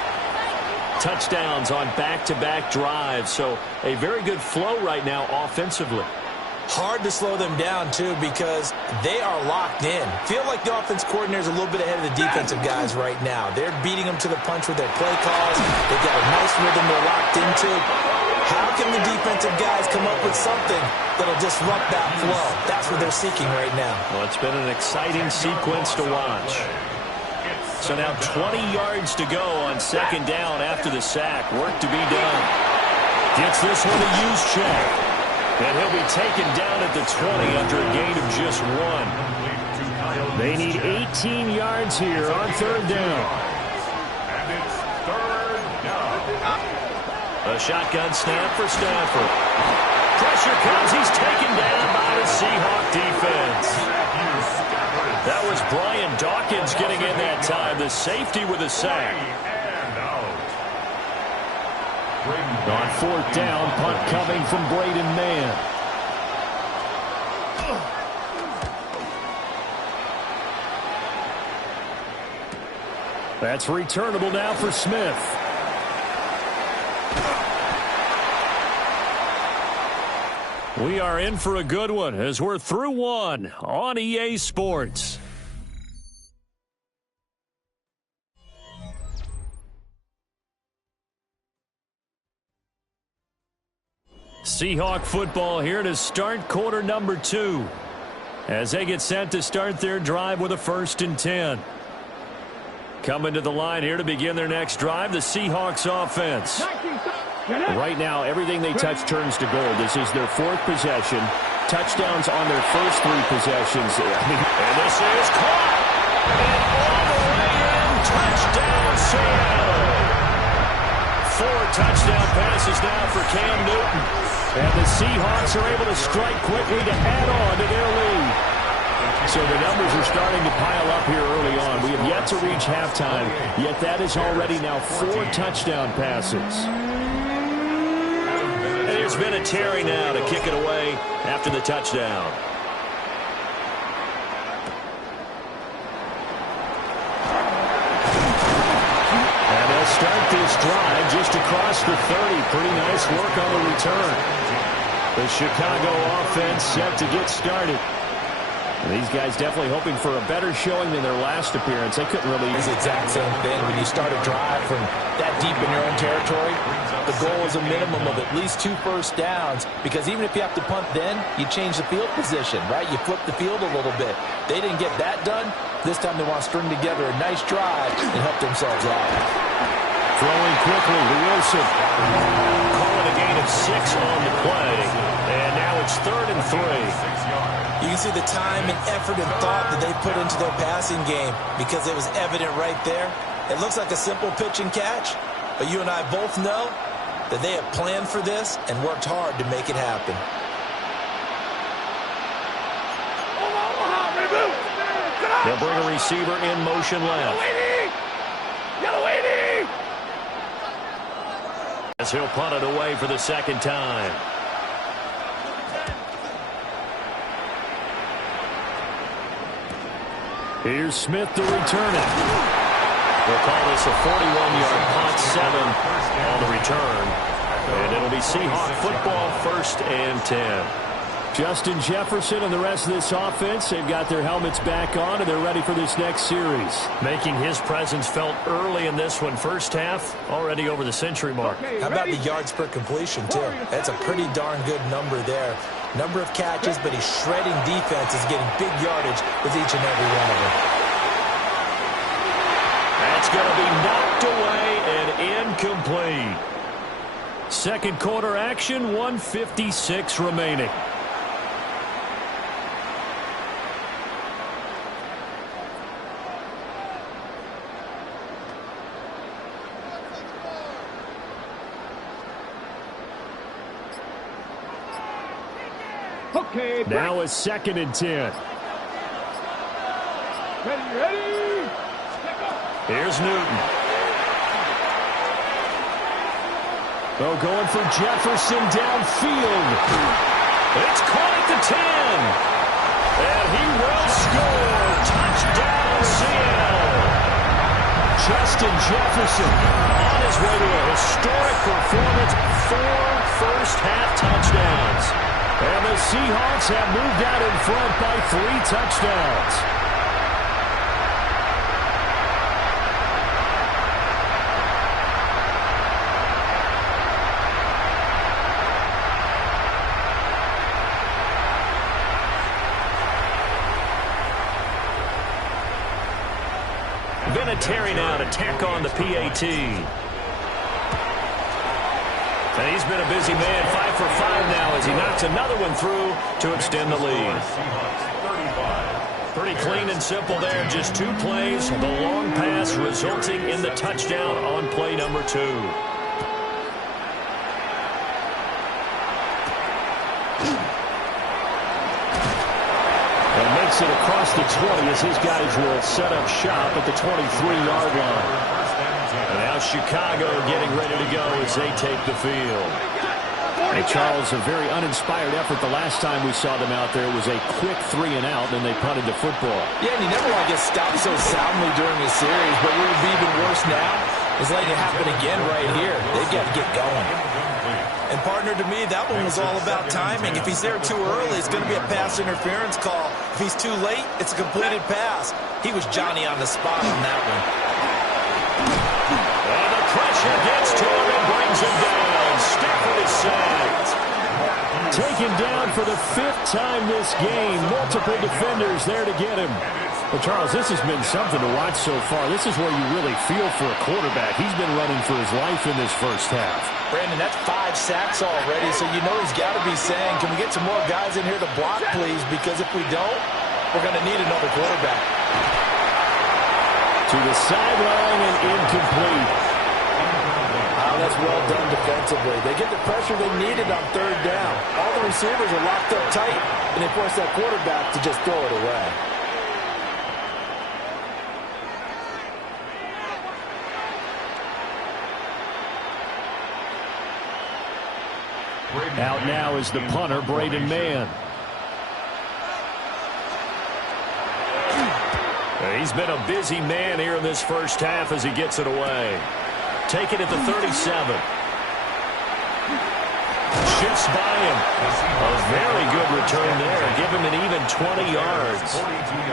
Touchdowns on back-to-back drives, so a very good flow right now offensively. Hard to slow them down, too, because they are locked in. Feel like the offense coordinator is a little bit ahead of the defensive guys right now. They're beating them to the punch with their play calls. They've got a nice rhythm they're locked into. How can the defensive guys come up with something that'll disrupt that flow? That's what they're seeking right now. Well, it's been an exciting sequence to watch. So now 20 yards to go on second down after the sack. Work to be done. Gets this one to use check. And he'll be taken down at the 20 after a gain of just 1. They need 18 yards here on third down. And it's third down. A shotgun snap for Stafford. Pressure comes. He's taken down by the Seahawk defense. That was Brian Dawkins getting in that time. The safety with a sack. On fourth down, punt coming from Braden Mann. That's returnable now for Smith. We are in for a good one as we're through one on EA Sports. Seahawk football here to start quarter number 2 as they get set to start their drive with a 1st and 10. Coming to the line here to begin their next drive, the Seahawks offense. Right now, everything they touch turns to gold. This is their 4th possession. Touchdowns on their first 3 possessions. And this is caught. And all the way in. Touchdown, Seattle. 4 touchdown passes now for Cam Newton. And the Seahawks are able to strike quickly to add on to their lead. So the numbers are starting to pile up here early on. We have yet to reach halftime, yet that is already now 4 touchdown passes. There's Vinatieri now to kick it away after the touchdown. And they'll start this drive just across the 30. Pretty nice work on the return. The Chicago offense set to get started. And these guys definitely hoping for a better showing than their last appearance. They couldn't really... It's the exact same thing. When you start a drive from that deep in your own territory, the goal is a minimum of at least 2 first downs, because even if you have to punt then, you change the field position, right? You flip the field a little bit. They didn't get that done. This time they want to string together a nice drive and help themselves out. Throwing quickly to Wilson. Calling a gain of 6 on the play. And now it's 3rd and 3. You can see the time and effort and thought that they put into their passing game, because it was evident right there. It looks like a simple pitch and catch, but you and I both know that they have planned for this and worked hard to make it happen. They'll bring a receiver in motion left. As he'll punt it away for the 2nd time. Here's Smith to return it. We'll call this a 41-yard punt, 7 on the return. And it'll be Seahawk football, 1st and 10. Justin Jefferson and the rest of this offense, they've got their helmets back on, and they're ready for this next series. Making his presence felt early in this one. First half, already over the century mark. How about the yards per completion, too? That's a pretty darn good number there. Number of catches, but he's shredding defenses, getting big yardage with each and every one of them. That's going to be knocked away and incomplete. Second quarter action, 1:56 remaining. Okay, now it's 2nd and 10. Ready. Here's Newton. Oh, going for Jefferson downfield. It's caught at the 10. And he will score. Touchdown, Seattle. Justin Jefferson on his way to a historic performance. 4 first-half touchdowns. And the Seahawks have moved out in front by 3 touchdowns. Vinatieri now to tack on the PAT. And he's been a busy man, 5 for 5 now as he knocks another one through to extend the lead. Pretty clean and simple there, just 2 plays. The long pass resulting in the touchdown on play number 2. And makes it across the 20 as his guys will set up shop at the 23-yard line. And now Chicago getting ready to go as they take the field. Hey, Charles, a very uninspired effort the last time we saw them out there. It was a quick 3 and out, and they punted the football. Yeah, and you never want to get stopped so soundly during a series, but what would be even worse now is letting it happen again right here. They've got to get going. And, partner, to me, that one was all about timing. If he's there too early, it's going to be a pass interference call. If he's too late, it's a completed pass. He was Johnny on the spot on that one. And the pressure gets to him and brings him down. Stafford is sacked. Taken down for the 5th time this game. Multiple defenders there to get him. Well, Charles, this has been something to watch so far. This is where you really feel for a quarterback. He's been running for his life in this first half. Brandon, that's 5 sacks already, so you know he's got to be saying, can we get some more guys in here to block, please? Because if we don't, we're going to need another quarterback. To the sideline and incomplete. Oh, that's well done defensively. They get the pressure they needed on 3rd down. All the receivers are locked up tight, and they force that quarterback to just throw it away. Out now is the punter, Braden Mann. He's been a busy man here in this first half as he gets it away. Take it at the 37. Shifts by him. A very good return there. Give him an even 20 yards.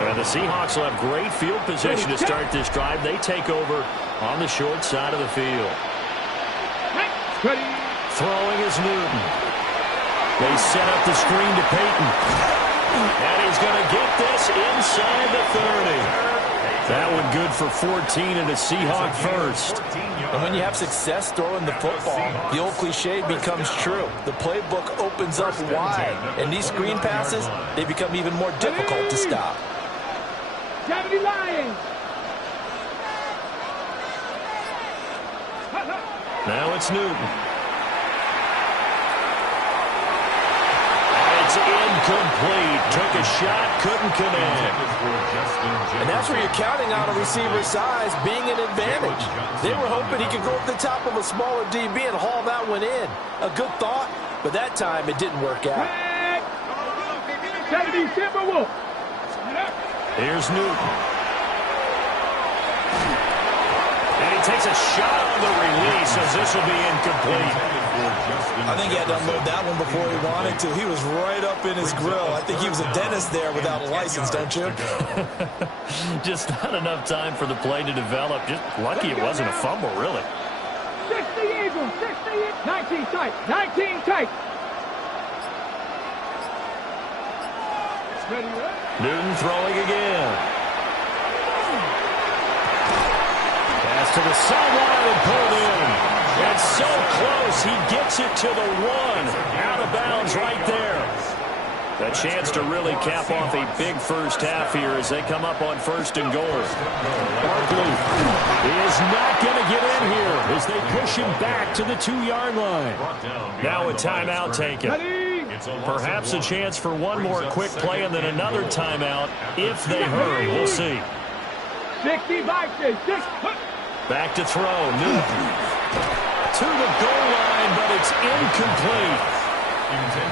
And the Seahawks will have great field position to start this drive. They take over on the short side of the field. Throwing is Newton. They set up the screen to Peyton. And he's going to get this inside the 30. That one good for 14 and a Seahawk first. And when you have success throwing the football, the old cliche becomes true. The playbook opens up wide. And these screen passes, they become even more difficult to stop. Now it's Newton. Incomplete. Took a shot, couldn't connect. And that's where you're counting on a receiver's size being an advantage. They were hoping he could go up the top of a smaller DB and haul that one in. A good thought, but that time it didn't work out. Here's Newton. And he takes a shot on the release as this will be incomplete. I think he had to unload that one before he wanted to. He was right up in his grill. I think he was a dentist there without a license, don't you? Just not enough time for the play to develop. Just lucky it wasn't a fumble, really. 60 Eagles, 60, 19 tight, 19 tight. Newton throwing again. Pass to the sideline and pulled in. It's so close. He gets it to the 1. Out of bounds right there. A chance to really cap off a big first half here as they come up on 1st and goal. Barkley is not going to get in here as they push him back to the 2-yard line. Now a timeout taken. Perhaps a chance for one more quick play and then another timeout if they hurry. We'll see. 65, 6. Back to throw. Newton to the goal line, but it's incomplete.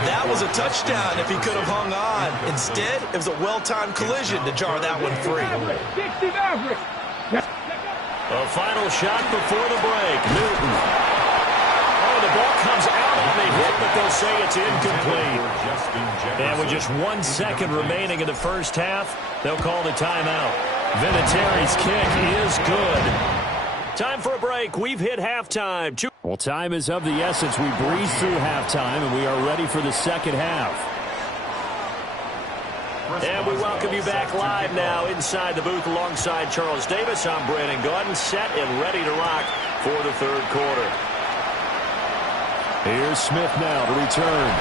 That was a touchdown if he could have hung on. Instead, it was a well-timed collision to jar that one free. A final shot before the break. Newton. Oh, the ball comes out on the hit, but they'll say it's incomplete. And with just 1 second remaining in the first half, they'll call the timeout. Vinatieri's kick is good. Time for a break. We've hit halftime. Well, time is of the essence. We breeze through halftime, and we are ready for the second half. And we welcome you back live now inside the booth alongside Charles Davis. I'm Brandon Gaudin, set and ready to rock for the third quarter. Here's Smith now to return.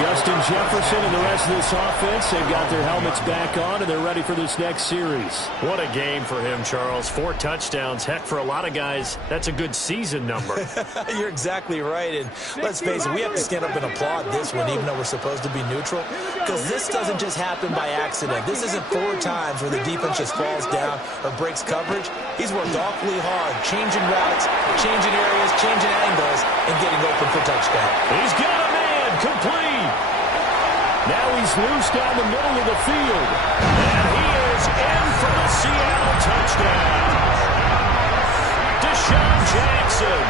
Justin Jefferson and the rest of this offense, they've got their helmets back on, and they're ready for this next series. What a game for him, Charles. 4 touchdowns. Heck, for a lot of guys, that's a good season number. You're exactly right. And let's face it, we have to stand up and applaud this one, even though we're supposed to be neutral, because this doesn't just happen by accident. This isn't 4 times where the defense just falls down or breaks coverage. He's worked awfully hard, changing routes, changing areas, changing angles, and getting open for touchdown. He's got a man. Complete. Now he's loose down the middle of the field. And he is in for the Seattle touchdown. Deshaun Jackson,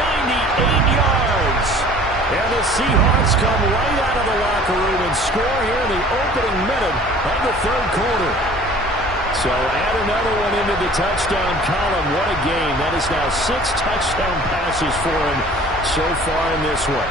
98 yards. And the Seahawks come right out of the locker room and score here in the opening minute of the third quarter. So add another one into the touchdown column. What a game. That is now 6 touchdown passes for him so far in this one.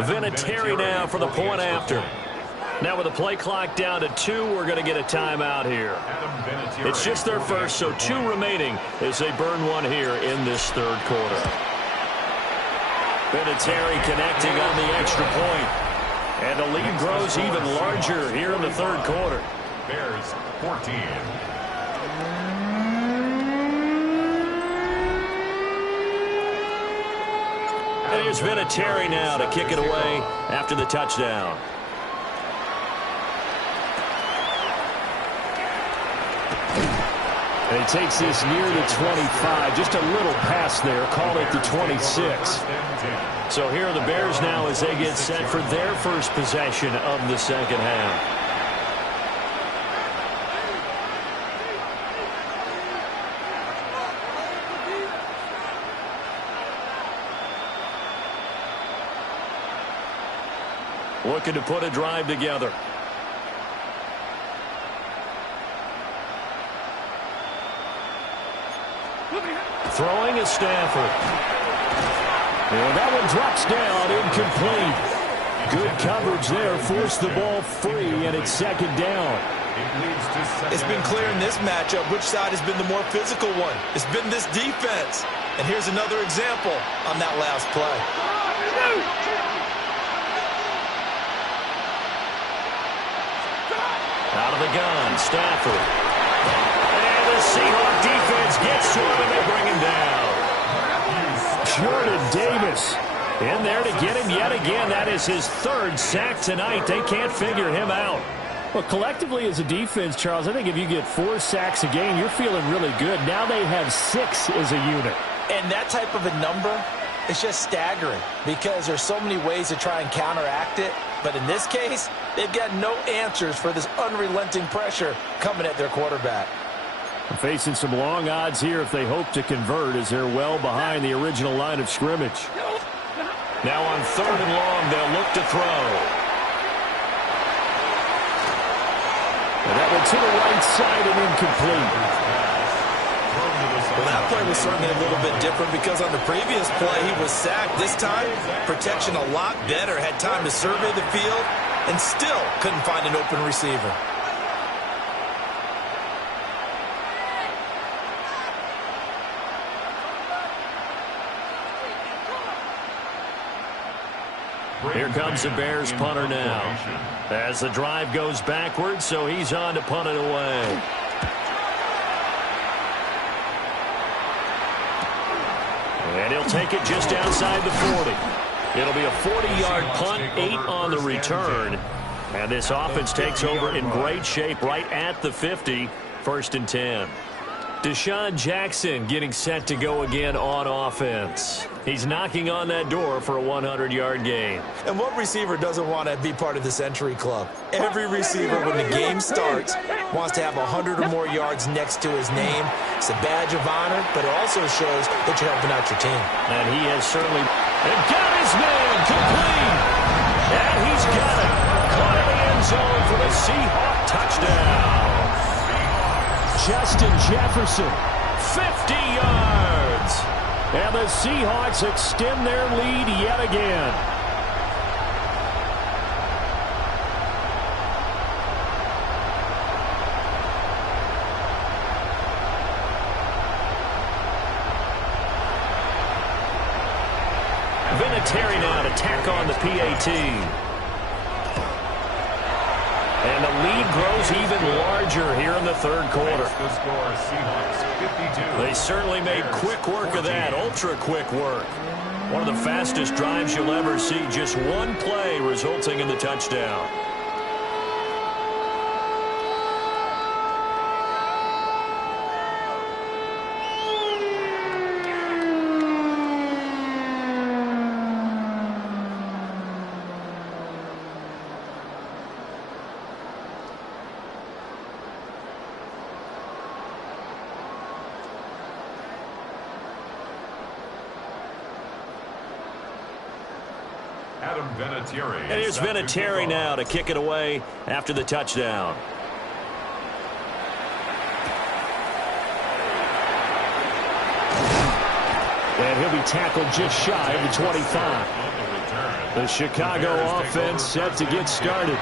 Vinatieri now for the point after. Now with the play clock down to 2, we're going to get a timeout here. It's just their first, so 2 remaining as they burn one here in this third quarter. Vinatieri connecting on the extra point. And the lead grows even larger here in the third quarter. Bears 14. And here's Vinatieri now to kick it away after the touchdown. And he takes this near the 25. Just a little pass there. Call it the 26. So here are the Bears now as they get set for their first possession of the second half. Looking to put a drive together. Throwing is Stafford. And that one drops down, incomplete. Good coverage there, forced the ball free, and it's second down. It's been clear in this matchup which side has been the more physical one. It's been this defense. And here's another example on that last play. Out of the gun, Stafford. And the Seahawk defense gets to him and they bring him down. Jordan Davis in there to get him yet again. That is his 3rd sack tonight. They can't figure him out. Well, collectively as a defense, Charles, I think if you get 4 sacks a game, you're feeling really good. Now they have 6 as a unit. And that type of a number it's just staggering because there's so many ways to try and counteract it. But in this case, they've got no answers for this unrelenting pressure coming at their quarterback. Facing some long odds here if they hope to convert, as they're well behind the original line of scrimmage. Now on 3rd and long, they'll look to throw. And that one to the right side and incomplete. Well, that play was certainly a little bit different because on the previous play, he was sacked. This time, protection a lot better. Had time to survey the field and still couldn't find an open receiver. Here comes the Bears punter now. As the drive goes backwards, so he's on to punt it away. And he'll take it just outside the 40. It'll be a 40-yard punt, 8 on the return. And this offense takes over in great shape right at the 50, 1st and 10. Deshaun Jackson getting set to go again on offense. He's knocking on that door for a 100-yard gain. And what receiver doesn't want to be part of this entry club? Every receiver, when the game starts, wants to have 100 or more yards next to his name. It's a badge of honor, but it also shows that you're helping out your team. And he has certainly got his man complete. And he's got it. Caught in the end zone for the Seahawk touchdown. Justin Jefferson, 50 yards. And the Seahawks extend their lead yet again. Vinatieri now to tack on the PAT. And the lead grows even larger here in the 3rd quarter. They certainly made quick work of that, ultra-quick work. One of the fastest drives you'll ever see, just one play resulting in the touchdown. And here's Vinatieri now to kick it away after the touchdown. And he'll be tackled just shy of the 25. The Chicago offense set to get started.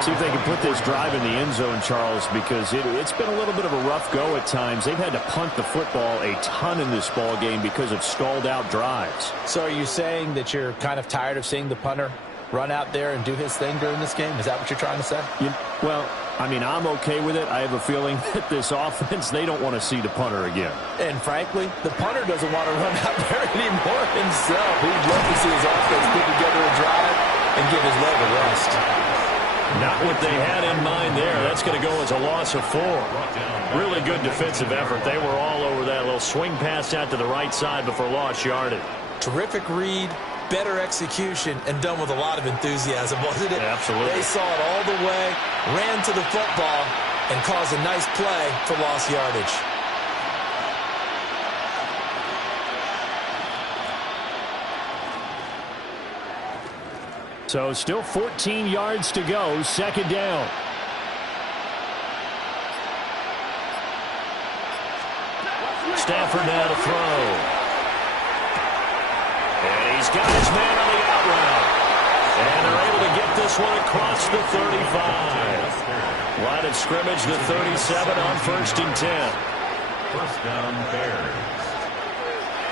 See if they can put this drive in the end zone, Charles, because it's been a little bit of a rough go at times. They've had to punt the football a ton in this ball game because of stalled-out drives. So are you saying that you're kind of tired of seeing the punter run out there and do his thing during this game? Is that what you're trying to say? Well, I mean, I'm okay with it. I have a feeling that this offense, they don't want to see the punter again. And frankly, the punter doesn't want to run out there anymore himself. He'd love to see his offense put together a drive and give his leg a rest. Not what they had in mind there. That's going to go as a loss of 4. Really good defensive effort. They were all over that little swing pass out to the right side before lost yardage. Terrific read, better execution, and done with a lot of enthusiasm, wasn't it? Yeah, absolutely. They saw it all the way, ran to the football, and caused a nice play for lost yardage. So still 14 yards to go, 2nd down. Stafford now to throw. And he's got his man on the out route. And they're able to get this one across the 35. Line of scrimmage, the 37 on 1st and 10. First down, Bears.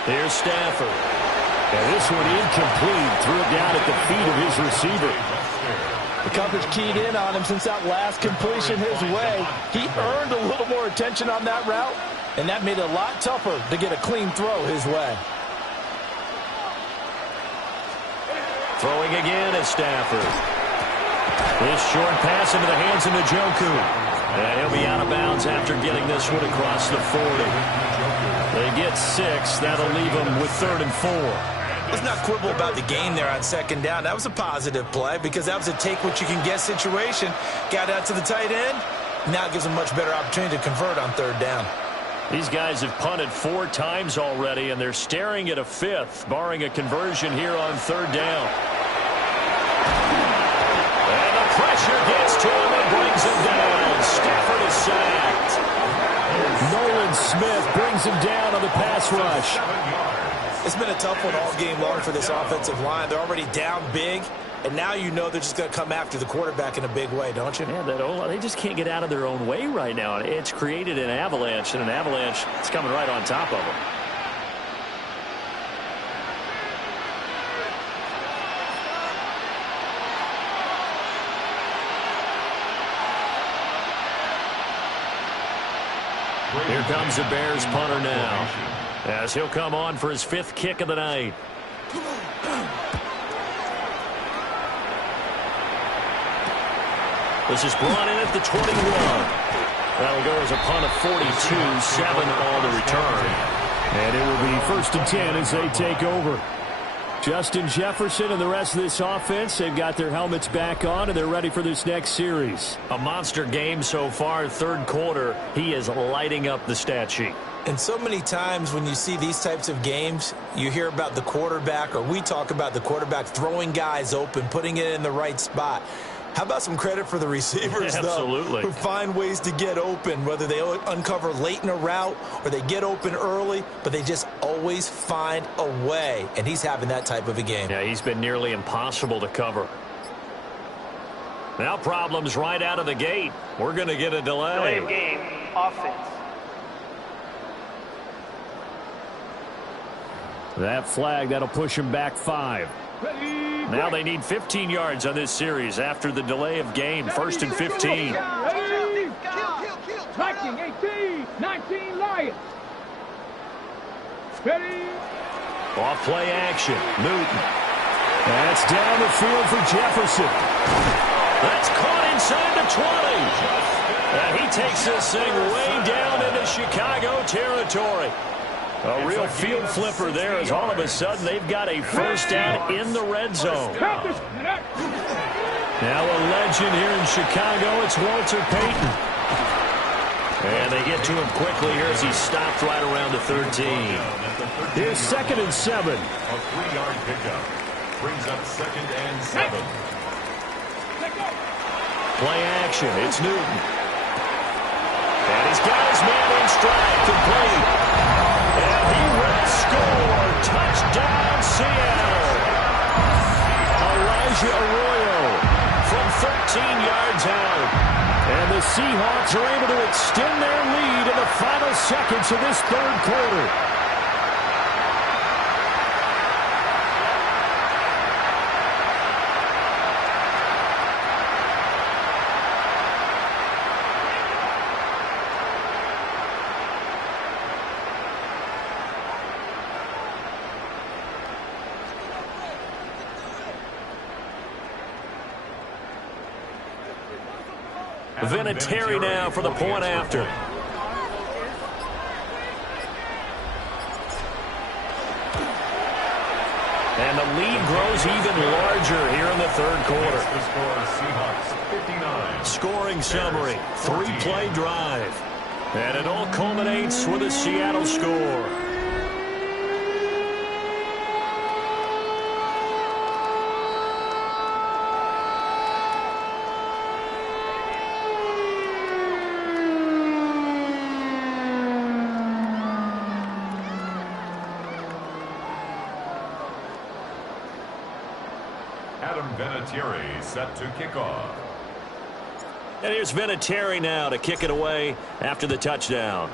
Here's Stafford. And this one incomplete. Threw it down at the feet of his receiver. The coverage keyed in on him since that last completion his way. He earned a little more attention on that route, and that made it a lot tougher to get a clean throw his way. Throwing again is Stafford. This short pass into the hands of Njoku. And he'll be out of bounds after getting this one across the 40. They get 6. That'll leave them with 3rd and 4. Let's not quibble about the gain there on 2nd down. That was a positive play because that was a take-what-you-can-get situation. Got out to the tight end. Now it gives them a much better opportunity to convert on 3rd down. These guys have punted 4 times already, and they're staring at a 5th, barring a conversion here on 3rd down. And the pressure gets to him and brings him down. Stafford is sacked. Nolan Smith brings him down on the pass rush. It's been a tough one all game long for this offensive line. They're already down big, and now you know they're just going to come after the quarterback in a big way, don't you? Yeah, they just can't get out of their own way right now. It's created an avalanche, and an avalanche is coming right on top of them. Here comes the Bears punter now, as he'll come on for his 5th kick of the night. This is brought in at the 21. That'll go as a punt of 42, 7 on the return. And it will be 1st and 10 as they take over. Justin Jefferson and the rest of this offense, they've got their helmets back on, and they're ready for this next series. A monster game so far, 3rd quarter. He is lighting up the stat sheet. And so many times when you see these types of games, you hear about the quarterback, or we talk about the quarterback throwing guys open, putting it in the right spot. How about some credit for the receivers, Absolutely. though, who find ways to get open, whether they uncover late in a route or they get open early, but they just always find a way, and he's having that type of a game. Yeah, he's been nearly impossible to cover. Now problems right out of the gate. We're going to get a delay. Delay of game, offense. That flag, that'll push him back 5. Now they need 15 yards on this series after the delay of game. 1st and 15. Viking 18, 19 Lions. Ready. Off play action. Newton. That's down the field for Jefferson. That's caught inside the 20. And he takes this thing way down into Chicago territory. A real field flipper there, as all of a sudden they've got a 1st down in the red zone. Now a legend here in Chicago, it's Walter Payton. And they get to him quickly here as he's stopped right around the 13. Here's 2nd and 7. A 3-yard pickup brings up 2nd and 7. Play action, it's Newton. And he's got his man in stride, complete. And he will score. Touchdown, Seattle. Elijah Arroyo from 13 yards out. And the Seahawks are able to extend their lead in the final seconds of this 3rd quarter. Vinatieri now for the point after. And the lead grows even larger here in the 3rd quarter. Scoring summary, 3-play drive. And it all culminates with a Seattle score. Vinatieri set to kick off. And here's Vinatieri now to kick it away after the touchdown.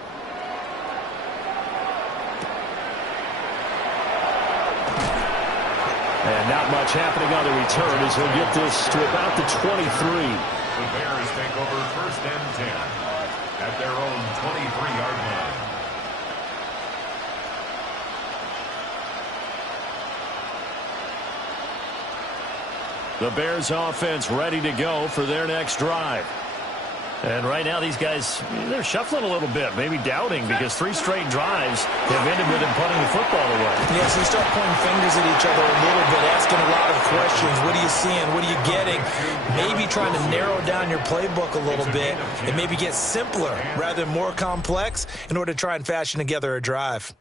And not much happening on the return as he'll get this to about the 23. The Bears take over 1st and 10 at their own 23-yard line. The Bears offense ready to go for their next drive. And right now, these guys, they're shuffling a little bit, maybe doubting, because 3 straight drives have ended with them putting the football away. Yeah, so you start pointing fingers at each other a little bit, asking a lot of questions. What are you seeing? What are you getting? Maybe trying to narrow down your playbook a little bit and maybe get simpler rather than more complex in order to try and fashion together a drive.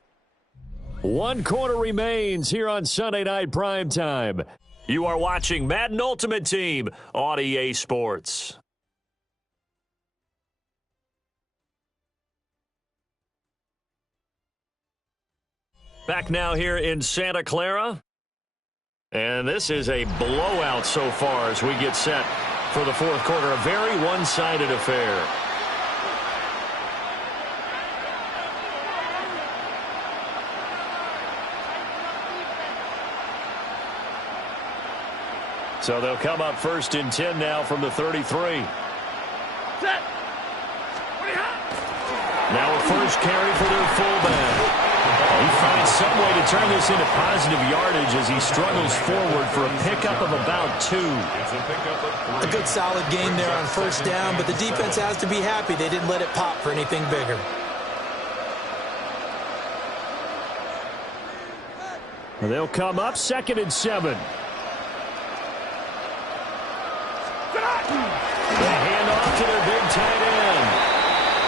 1 quarter remains here on Sunday Night Primetime. You are watching Madden Ultimate Team on EA Sports. Back now here in Santa Clara. And this is a blowout so far as we get set for the 4th quarter. A very one-sided affair. So they'll come up 1st and 10 now from the 33. Now a first carry for their fullback. He finds some way to turn this into positive yardage as he struggles forward for a pickup of about 2. A good solid gain there on 1st down, but the defense has to be happy they didn't let it pop for anything bigger. They'll come up 2nd and 7. The handoff to their big tight end.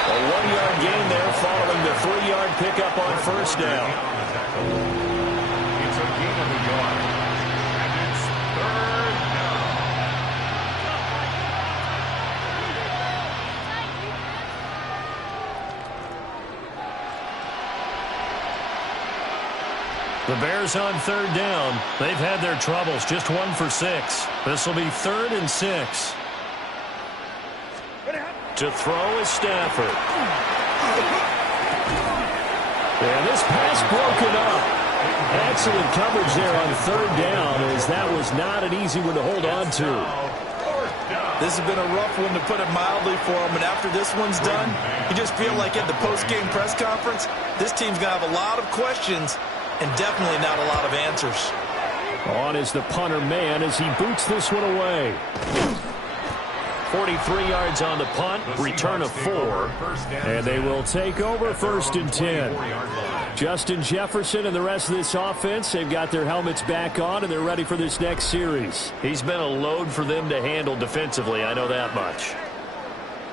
A 1-yard gain there following the 3-yard pickup on 1st down. It's a gain of a yard. And it's 3rd down. The Bears on 3rd down. They've had their troubles. Just 1 for 6. This will be 3rd and 6. To throw is Stafford. And this pass broken up. Excellent coverage there on 3rd down, as that was not an easy one to hold on to. This has been a rough one, to put it mildly, for him. And after this one's done, you just feel like at the post-game press conference, this team's going to have a lot of questions and definitely not a lot of answers. On is the punter man as he boots this one away. 43 yards on the punt, return of 4, and they will take over 1st and 10. Justin Jefferson and the rest of this offense, they've got their helmets back on, and they're ready for this next series. He's been a load for them to handle defensively, I know that much.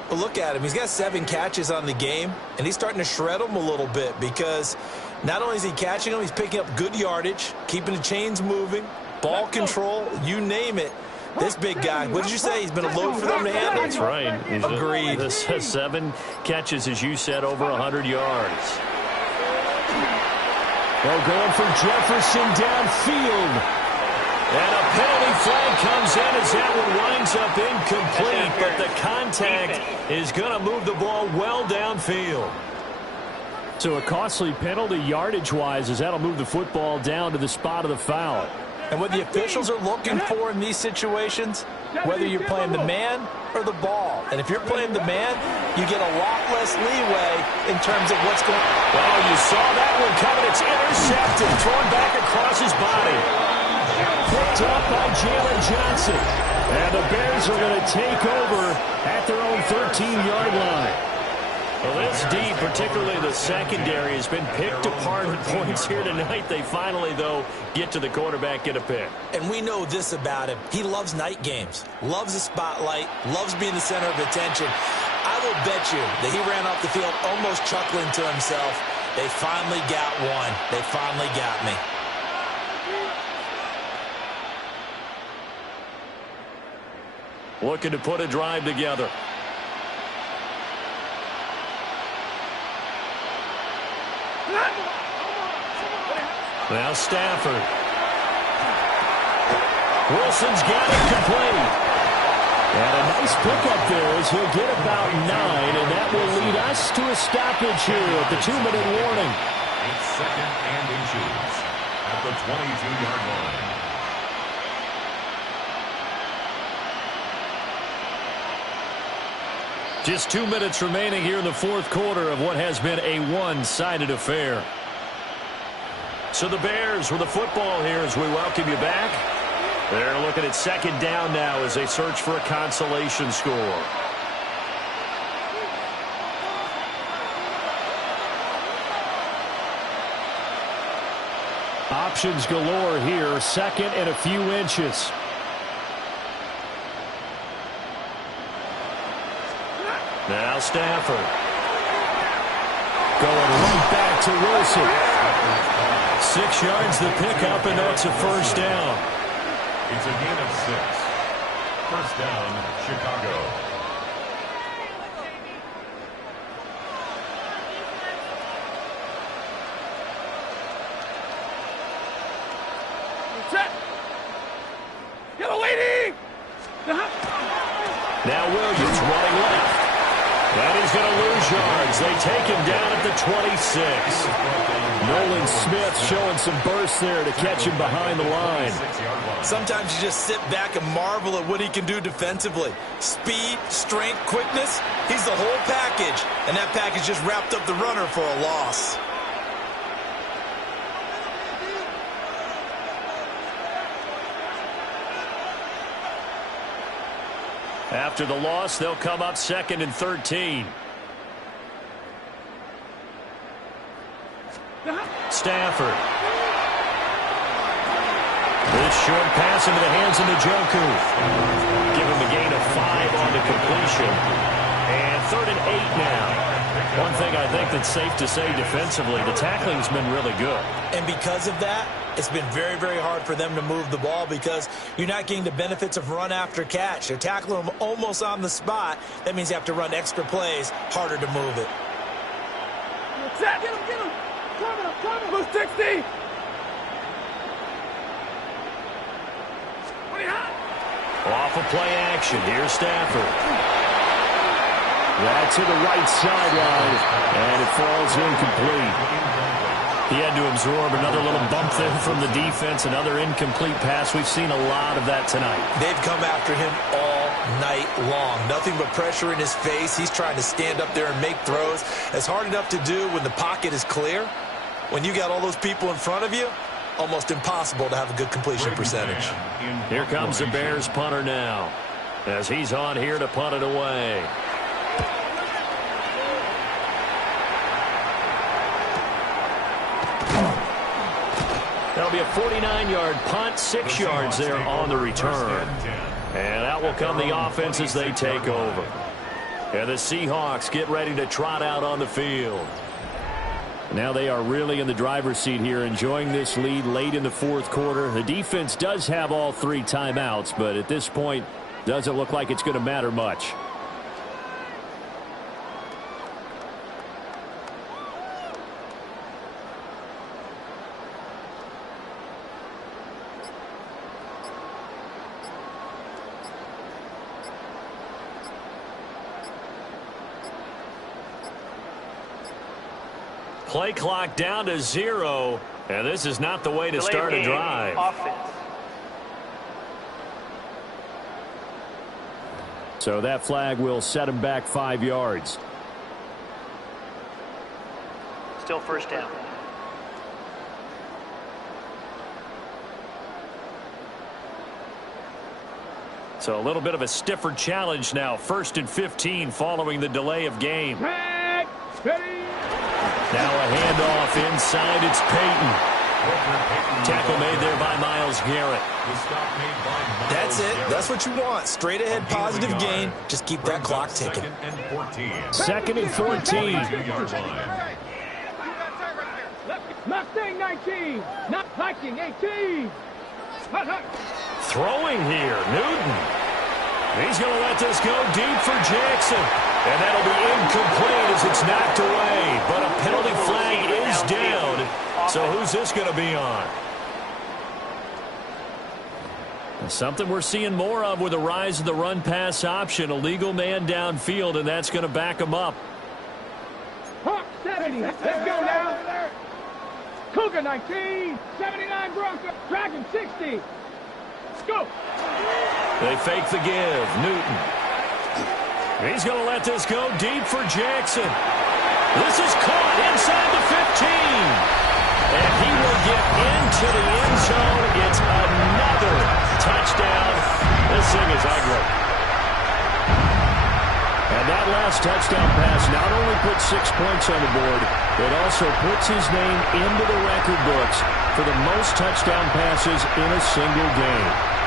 But look at him. He's got 7 catches on the game, and he's starting to shred them a little bit, because not only is he catching them, he's picking up good yardage, keeping the chains moving, ball control, you name it. This big guy, what did you say? He's been a load for them to handle? That's right. Agreed. 7 catches, as you said, over 100 yards. Well, going for Jefferson downfield. And a penalty flag comes in as that one winds up incomplete, but the contact is going to move the ball well downfield. So a costly penalty yardage-wise, as that'll move the football down to the spot of the foul. And what the officials are looking for in these situations, whether you're playing the man or the ball. And if you're playing the man, you get a lot less leeway in terms of what's going on. Well, you saw that one coming. It's intercepted, thrown back across his body. Picked up by Jalen Johnson. And the Bears are going to take over at their own 13-yard line. Well, this D, particularly the secondary, has been picked apart at points here tonight. They finally, though, get to the quarterback, get a pick. And we know this about him. He loves night games, loves the spotlight, loves being the center of attention. I will bet you that he ran off the field almost chuckling to himself. They finally got one. They finally got me. Looking to put a drive together. Now Stafford. Wilson's got it complete. And a nice pickup there as he'll get about 9, and that will lead us to a stoppage here at the 2-minute warning. It's 2nd and inches at the 22-yard line. Just 2 minutes remaining here in the 4th quarter of what has been a one-sided affair. So the Bears with the football here as we welcome you back. They're looking at 2nd down now as they search for a consolation score. Options galore here. Second and a few inches. Now Stafford. Going right back to Wilson. 6 yards the pickup, and that's a first down. It's a gain of 6. First down, Chicago. Now Williams running left. And he's going to lose yards. They take him down at the 26. Nolan Smith showing some burst there to catch him behind the line. Sometimes you just sit back and marvel at what he can do defensively. Speed, strength, quickness. He's the whole package. And that package just wrapped up the runner for a loss. After the loss, they'll come up 2nd and 13. Stafford. This short pass into the hands of Njoku. Give him a gain of 5 on the completion. And 3rd and 8 now. One thing I think that's safe to say defensively, the tackling's been really good. And because of that, it's been very, very hard for them to move the ball because you're not getting the benefits of run after catch. They're tackling them almost on the spot. That means you have to run extra plays, harder to move it. Get him, get him. Come on, Blue 60. Off of play action, here's Stafford. That's to the right sideline, and it falls incomplete. He had to absorb another little bump there from the defense, another incomplete pass. We've seen a lot of that tonight. They've come after him all night long. Nothing but pressure in his face. He's trying to stand up there and make throws. It's hard enough to do when the pocket is clear. When you got all those people in front of you, almost impossible to have a good completion percentage. Here comes the Bears punter now, as he's on here to punt it away. That'll be a 49-yard punt, 6 yards there on the return. And out will come the offense as they take over. And the Seahawks get ready to trot out on the field. Now they are really in the driver's seat here, enjoying this lead late in the 4th quarter. The defense does have all 3 timeouts, but at this point, doesn't look like it's going to matter much. Play clock down to 0, and this is not the way to start a drive. Offense. So that flag will set him back 5 yards. Still first down. So a little bit of a stiffer challenge now. 1st and 15 following the delay of game. Now a handoff inside. It's Peyton. Tackle made there by Myles Garrett. That's it. That's what you want. Straight ahead positive gain. Just keep that clock ticking. 2nd and 14. Mustang 19. Not Viking 18. Throwing here. Newton. He's going to let this go deep for Jackson. And that'll be incomplete as it's knocked away. But a penalty flag is down. So who's this going to be on? Something we're seeing more of with the rise of the run-pass option. A legal man downfield, and that's going to back him up. Hawk 70. Let's go now. Cougar 19. 79 Bronco. Dragon 60. Let's go. They fake the give. Newton. He's going to let this go deep for Jackson. This is caught inside the 15. And he will get into the end zone. It's another touchdown. This thing is ugly. And And that last touchdown pass not only puts 6 points on the board, it also puts his name into the record books for the most touchdown passes in a single game.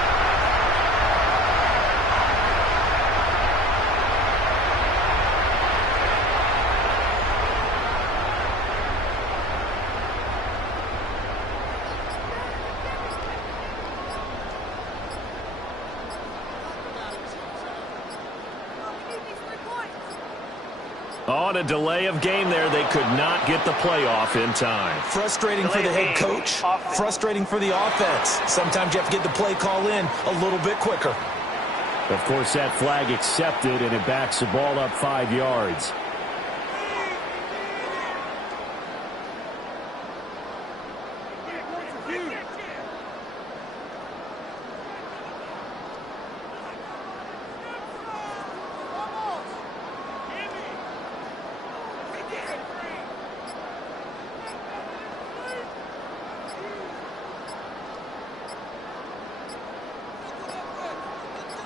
On a delay of game there, they could not get the playoff in time. Frustrating for the head coach, frustrating for the offense. Sometimes you have to get the play call in a little bit quicker. Of course, that flag accepted, and it backs the ball up 5 yards.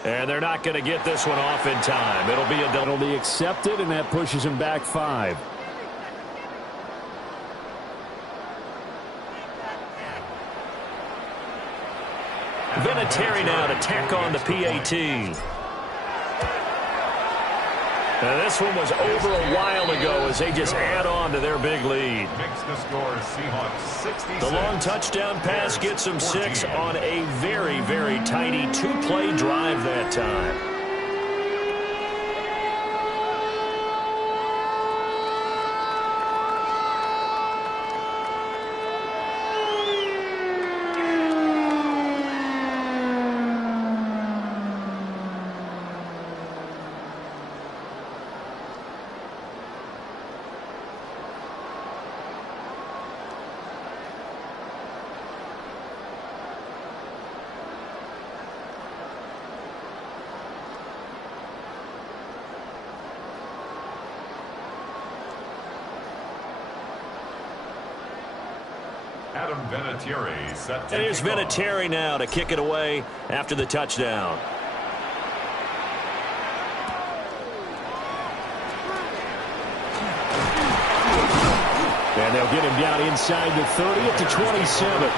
And they're not going to get this one off in time. It'll be accepted, and that pushes him back 5. Vinatieri now to tack on the PAT. Now this one was over a while ago as they just add on to their big lead. Makes the score Seahawks 66. The long touchdown pass gets them 6 on a very, very tiny 2-play drive that time. And here's Vinatieri now to kick it away after the touchdown. And they'll get him down inside the 30 to 27.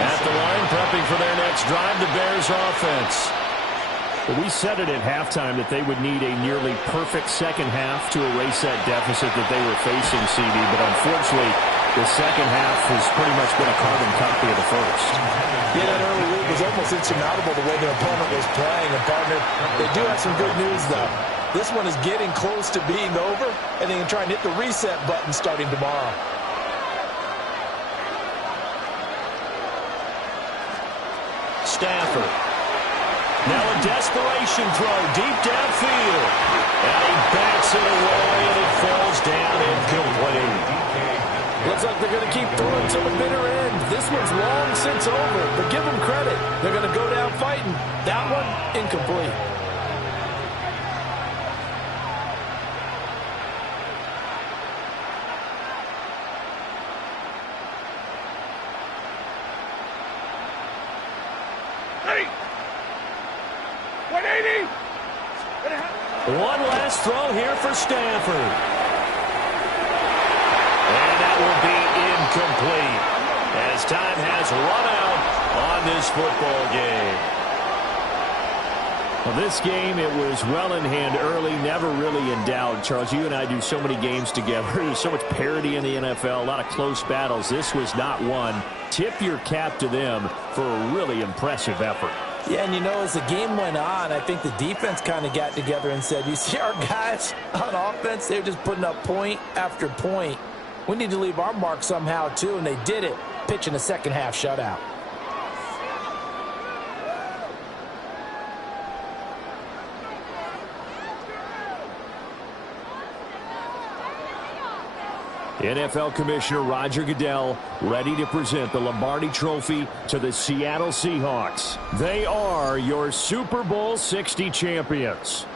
At the line, prepping for their next drive, the Bears offense. Well, we said it at halftime that they would need a nearly perfect second half to erase that deficit that they were facing, CD, but unfortunately, the second half has pretty much been a carbon copy of the first. Yeah, that early lead was almost insurmountable the way their opponent was playing. And, partner, they do have some good news, though. This one is getting close to being over, and they can try and hit the reset button starting tomorrow. Stafford. Now a desperation throw deep downfield. And he backs it away, and it falls down incomplete. Looks like they're going to keep throwing to the bitter end. This one's long since over, but give them credit. They're going to go down fighting. That one, incomplete. One last throw here for Stafford. And that will be incomplete as time has run out on this football game. Well, this game, it was well in hand early, never really in doubt. Charles, you and I do so many games together. There's so much parity in the NFL, a lot of close battles. This was not one. Tip your cap to them for a really impressive effort. Yeah, and you know, as the game went on, I think the defense kind of got together and said, you see our guys on offense, they're just putting up point after point. We need to leave our mark somehow, too, and they did it, pitching a second-half shutout. NFL Commissioner Roger Goodell ready to present the Lombardi Trophy to the Seattle Seahawks. They are your Super Bowl 60 champions.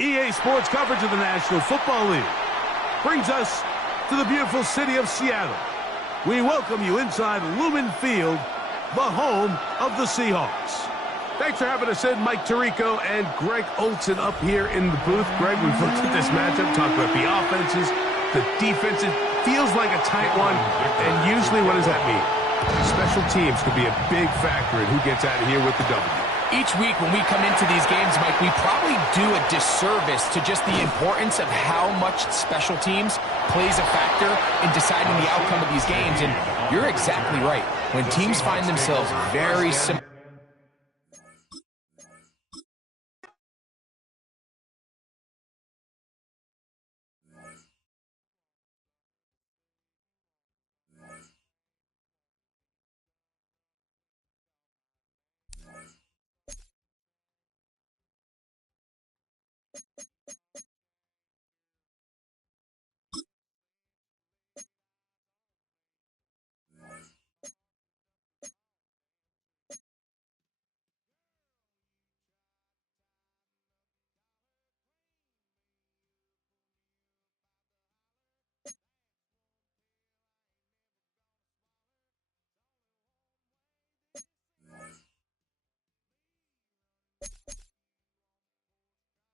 EA Sports coverage of the National Football League brings us to the beautiful city of Seattle. We welcome you inside Lumen Field, the home of the Seahawks. Thanks for having us in, Mike Tirico and Greg Olsen up here in the booth. Greg, we've looked at this matchup, talked about the offenses, the defenses. Feels like a tight one, and usually what does that mean? Special teams could be a big factor in who gets out of here with the W. Each week when we come into these games, Mike, we probably do a disservice to just the importance of how much special teams plays a factor in deciding the outcome of these games. And you're exactly right. When teams find themselves very similar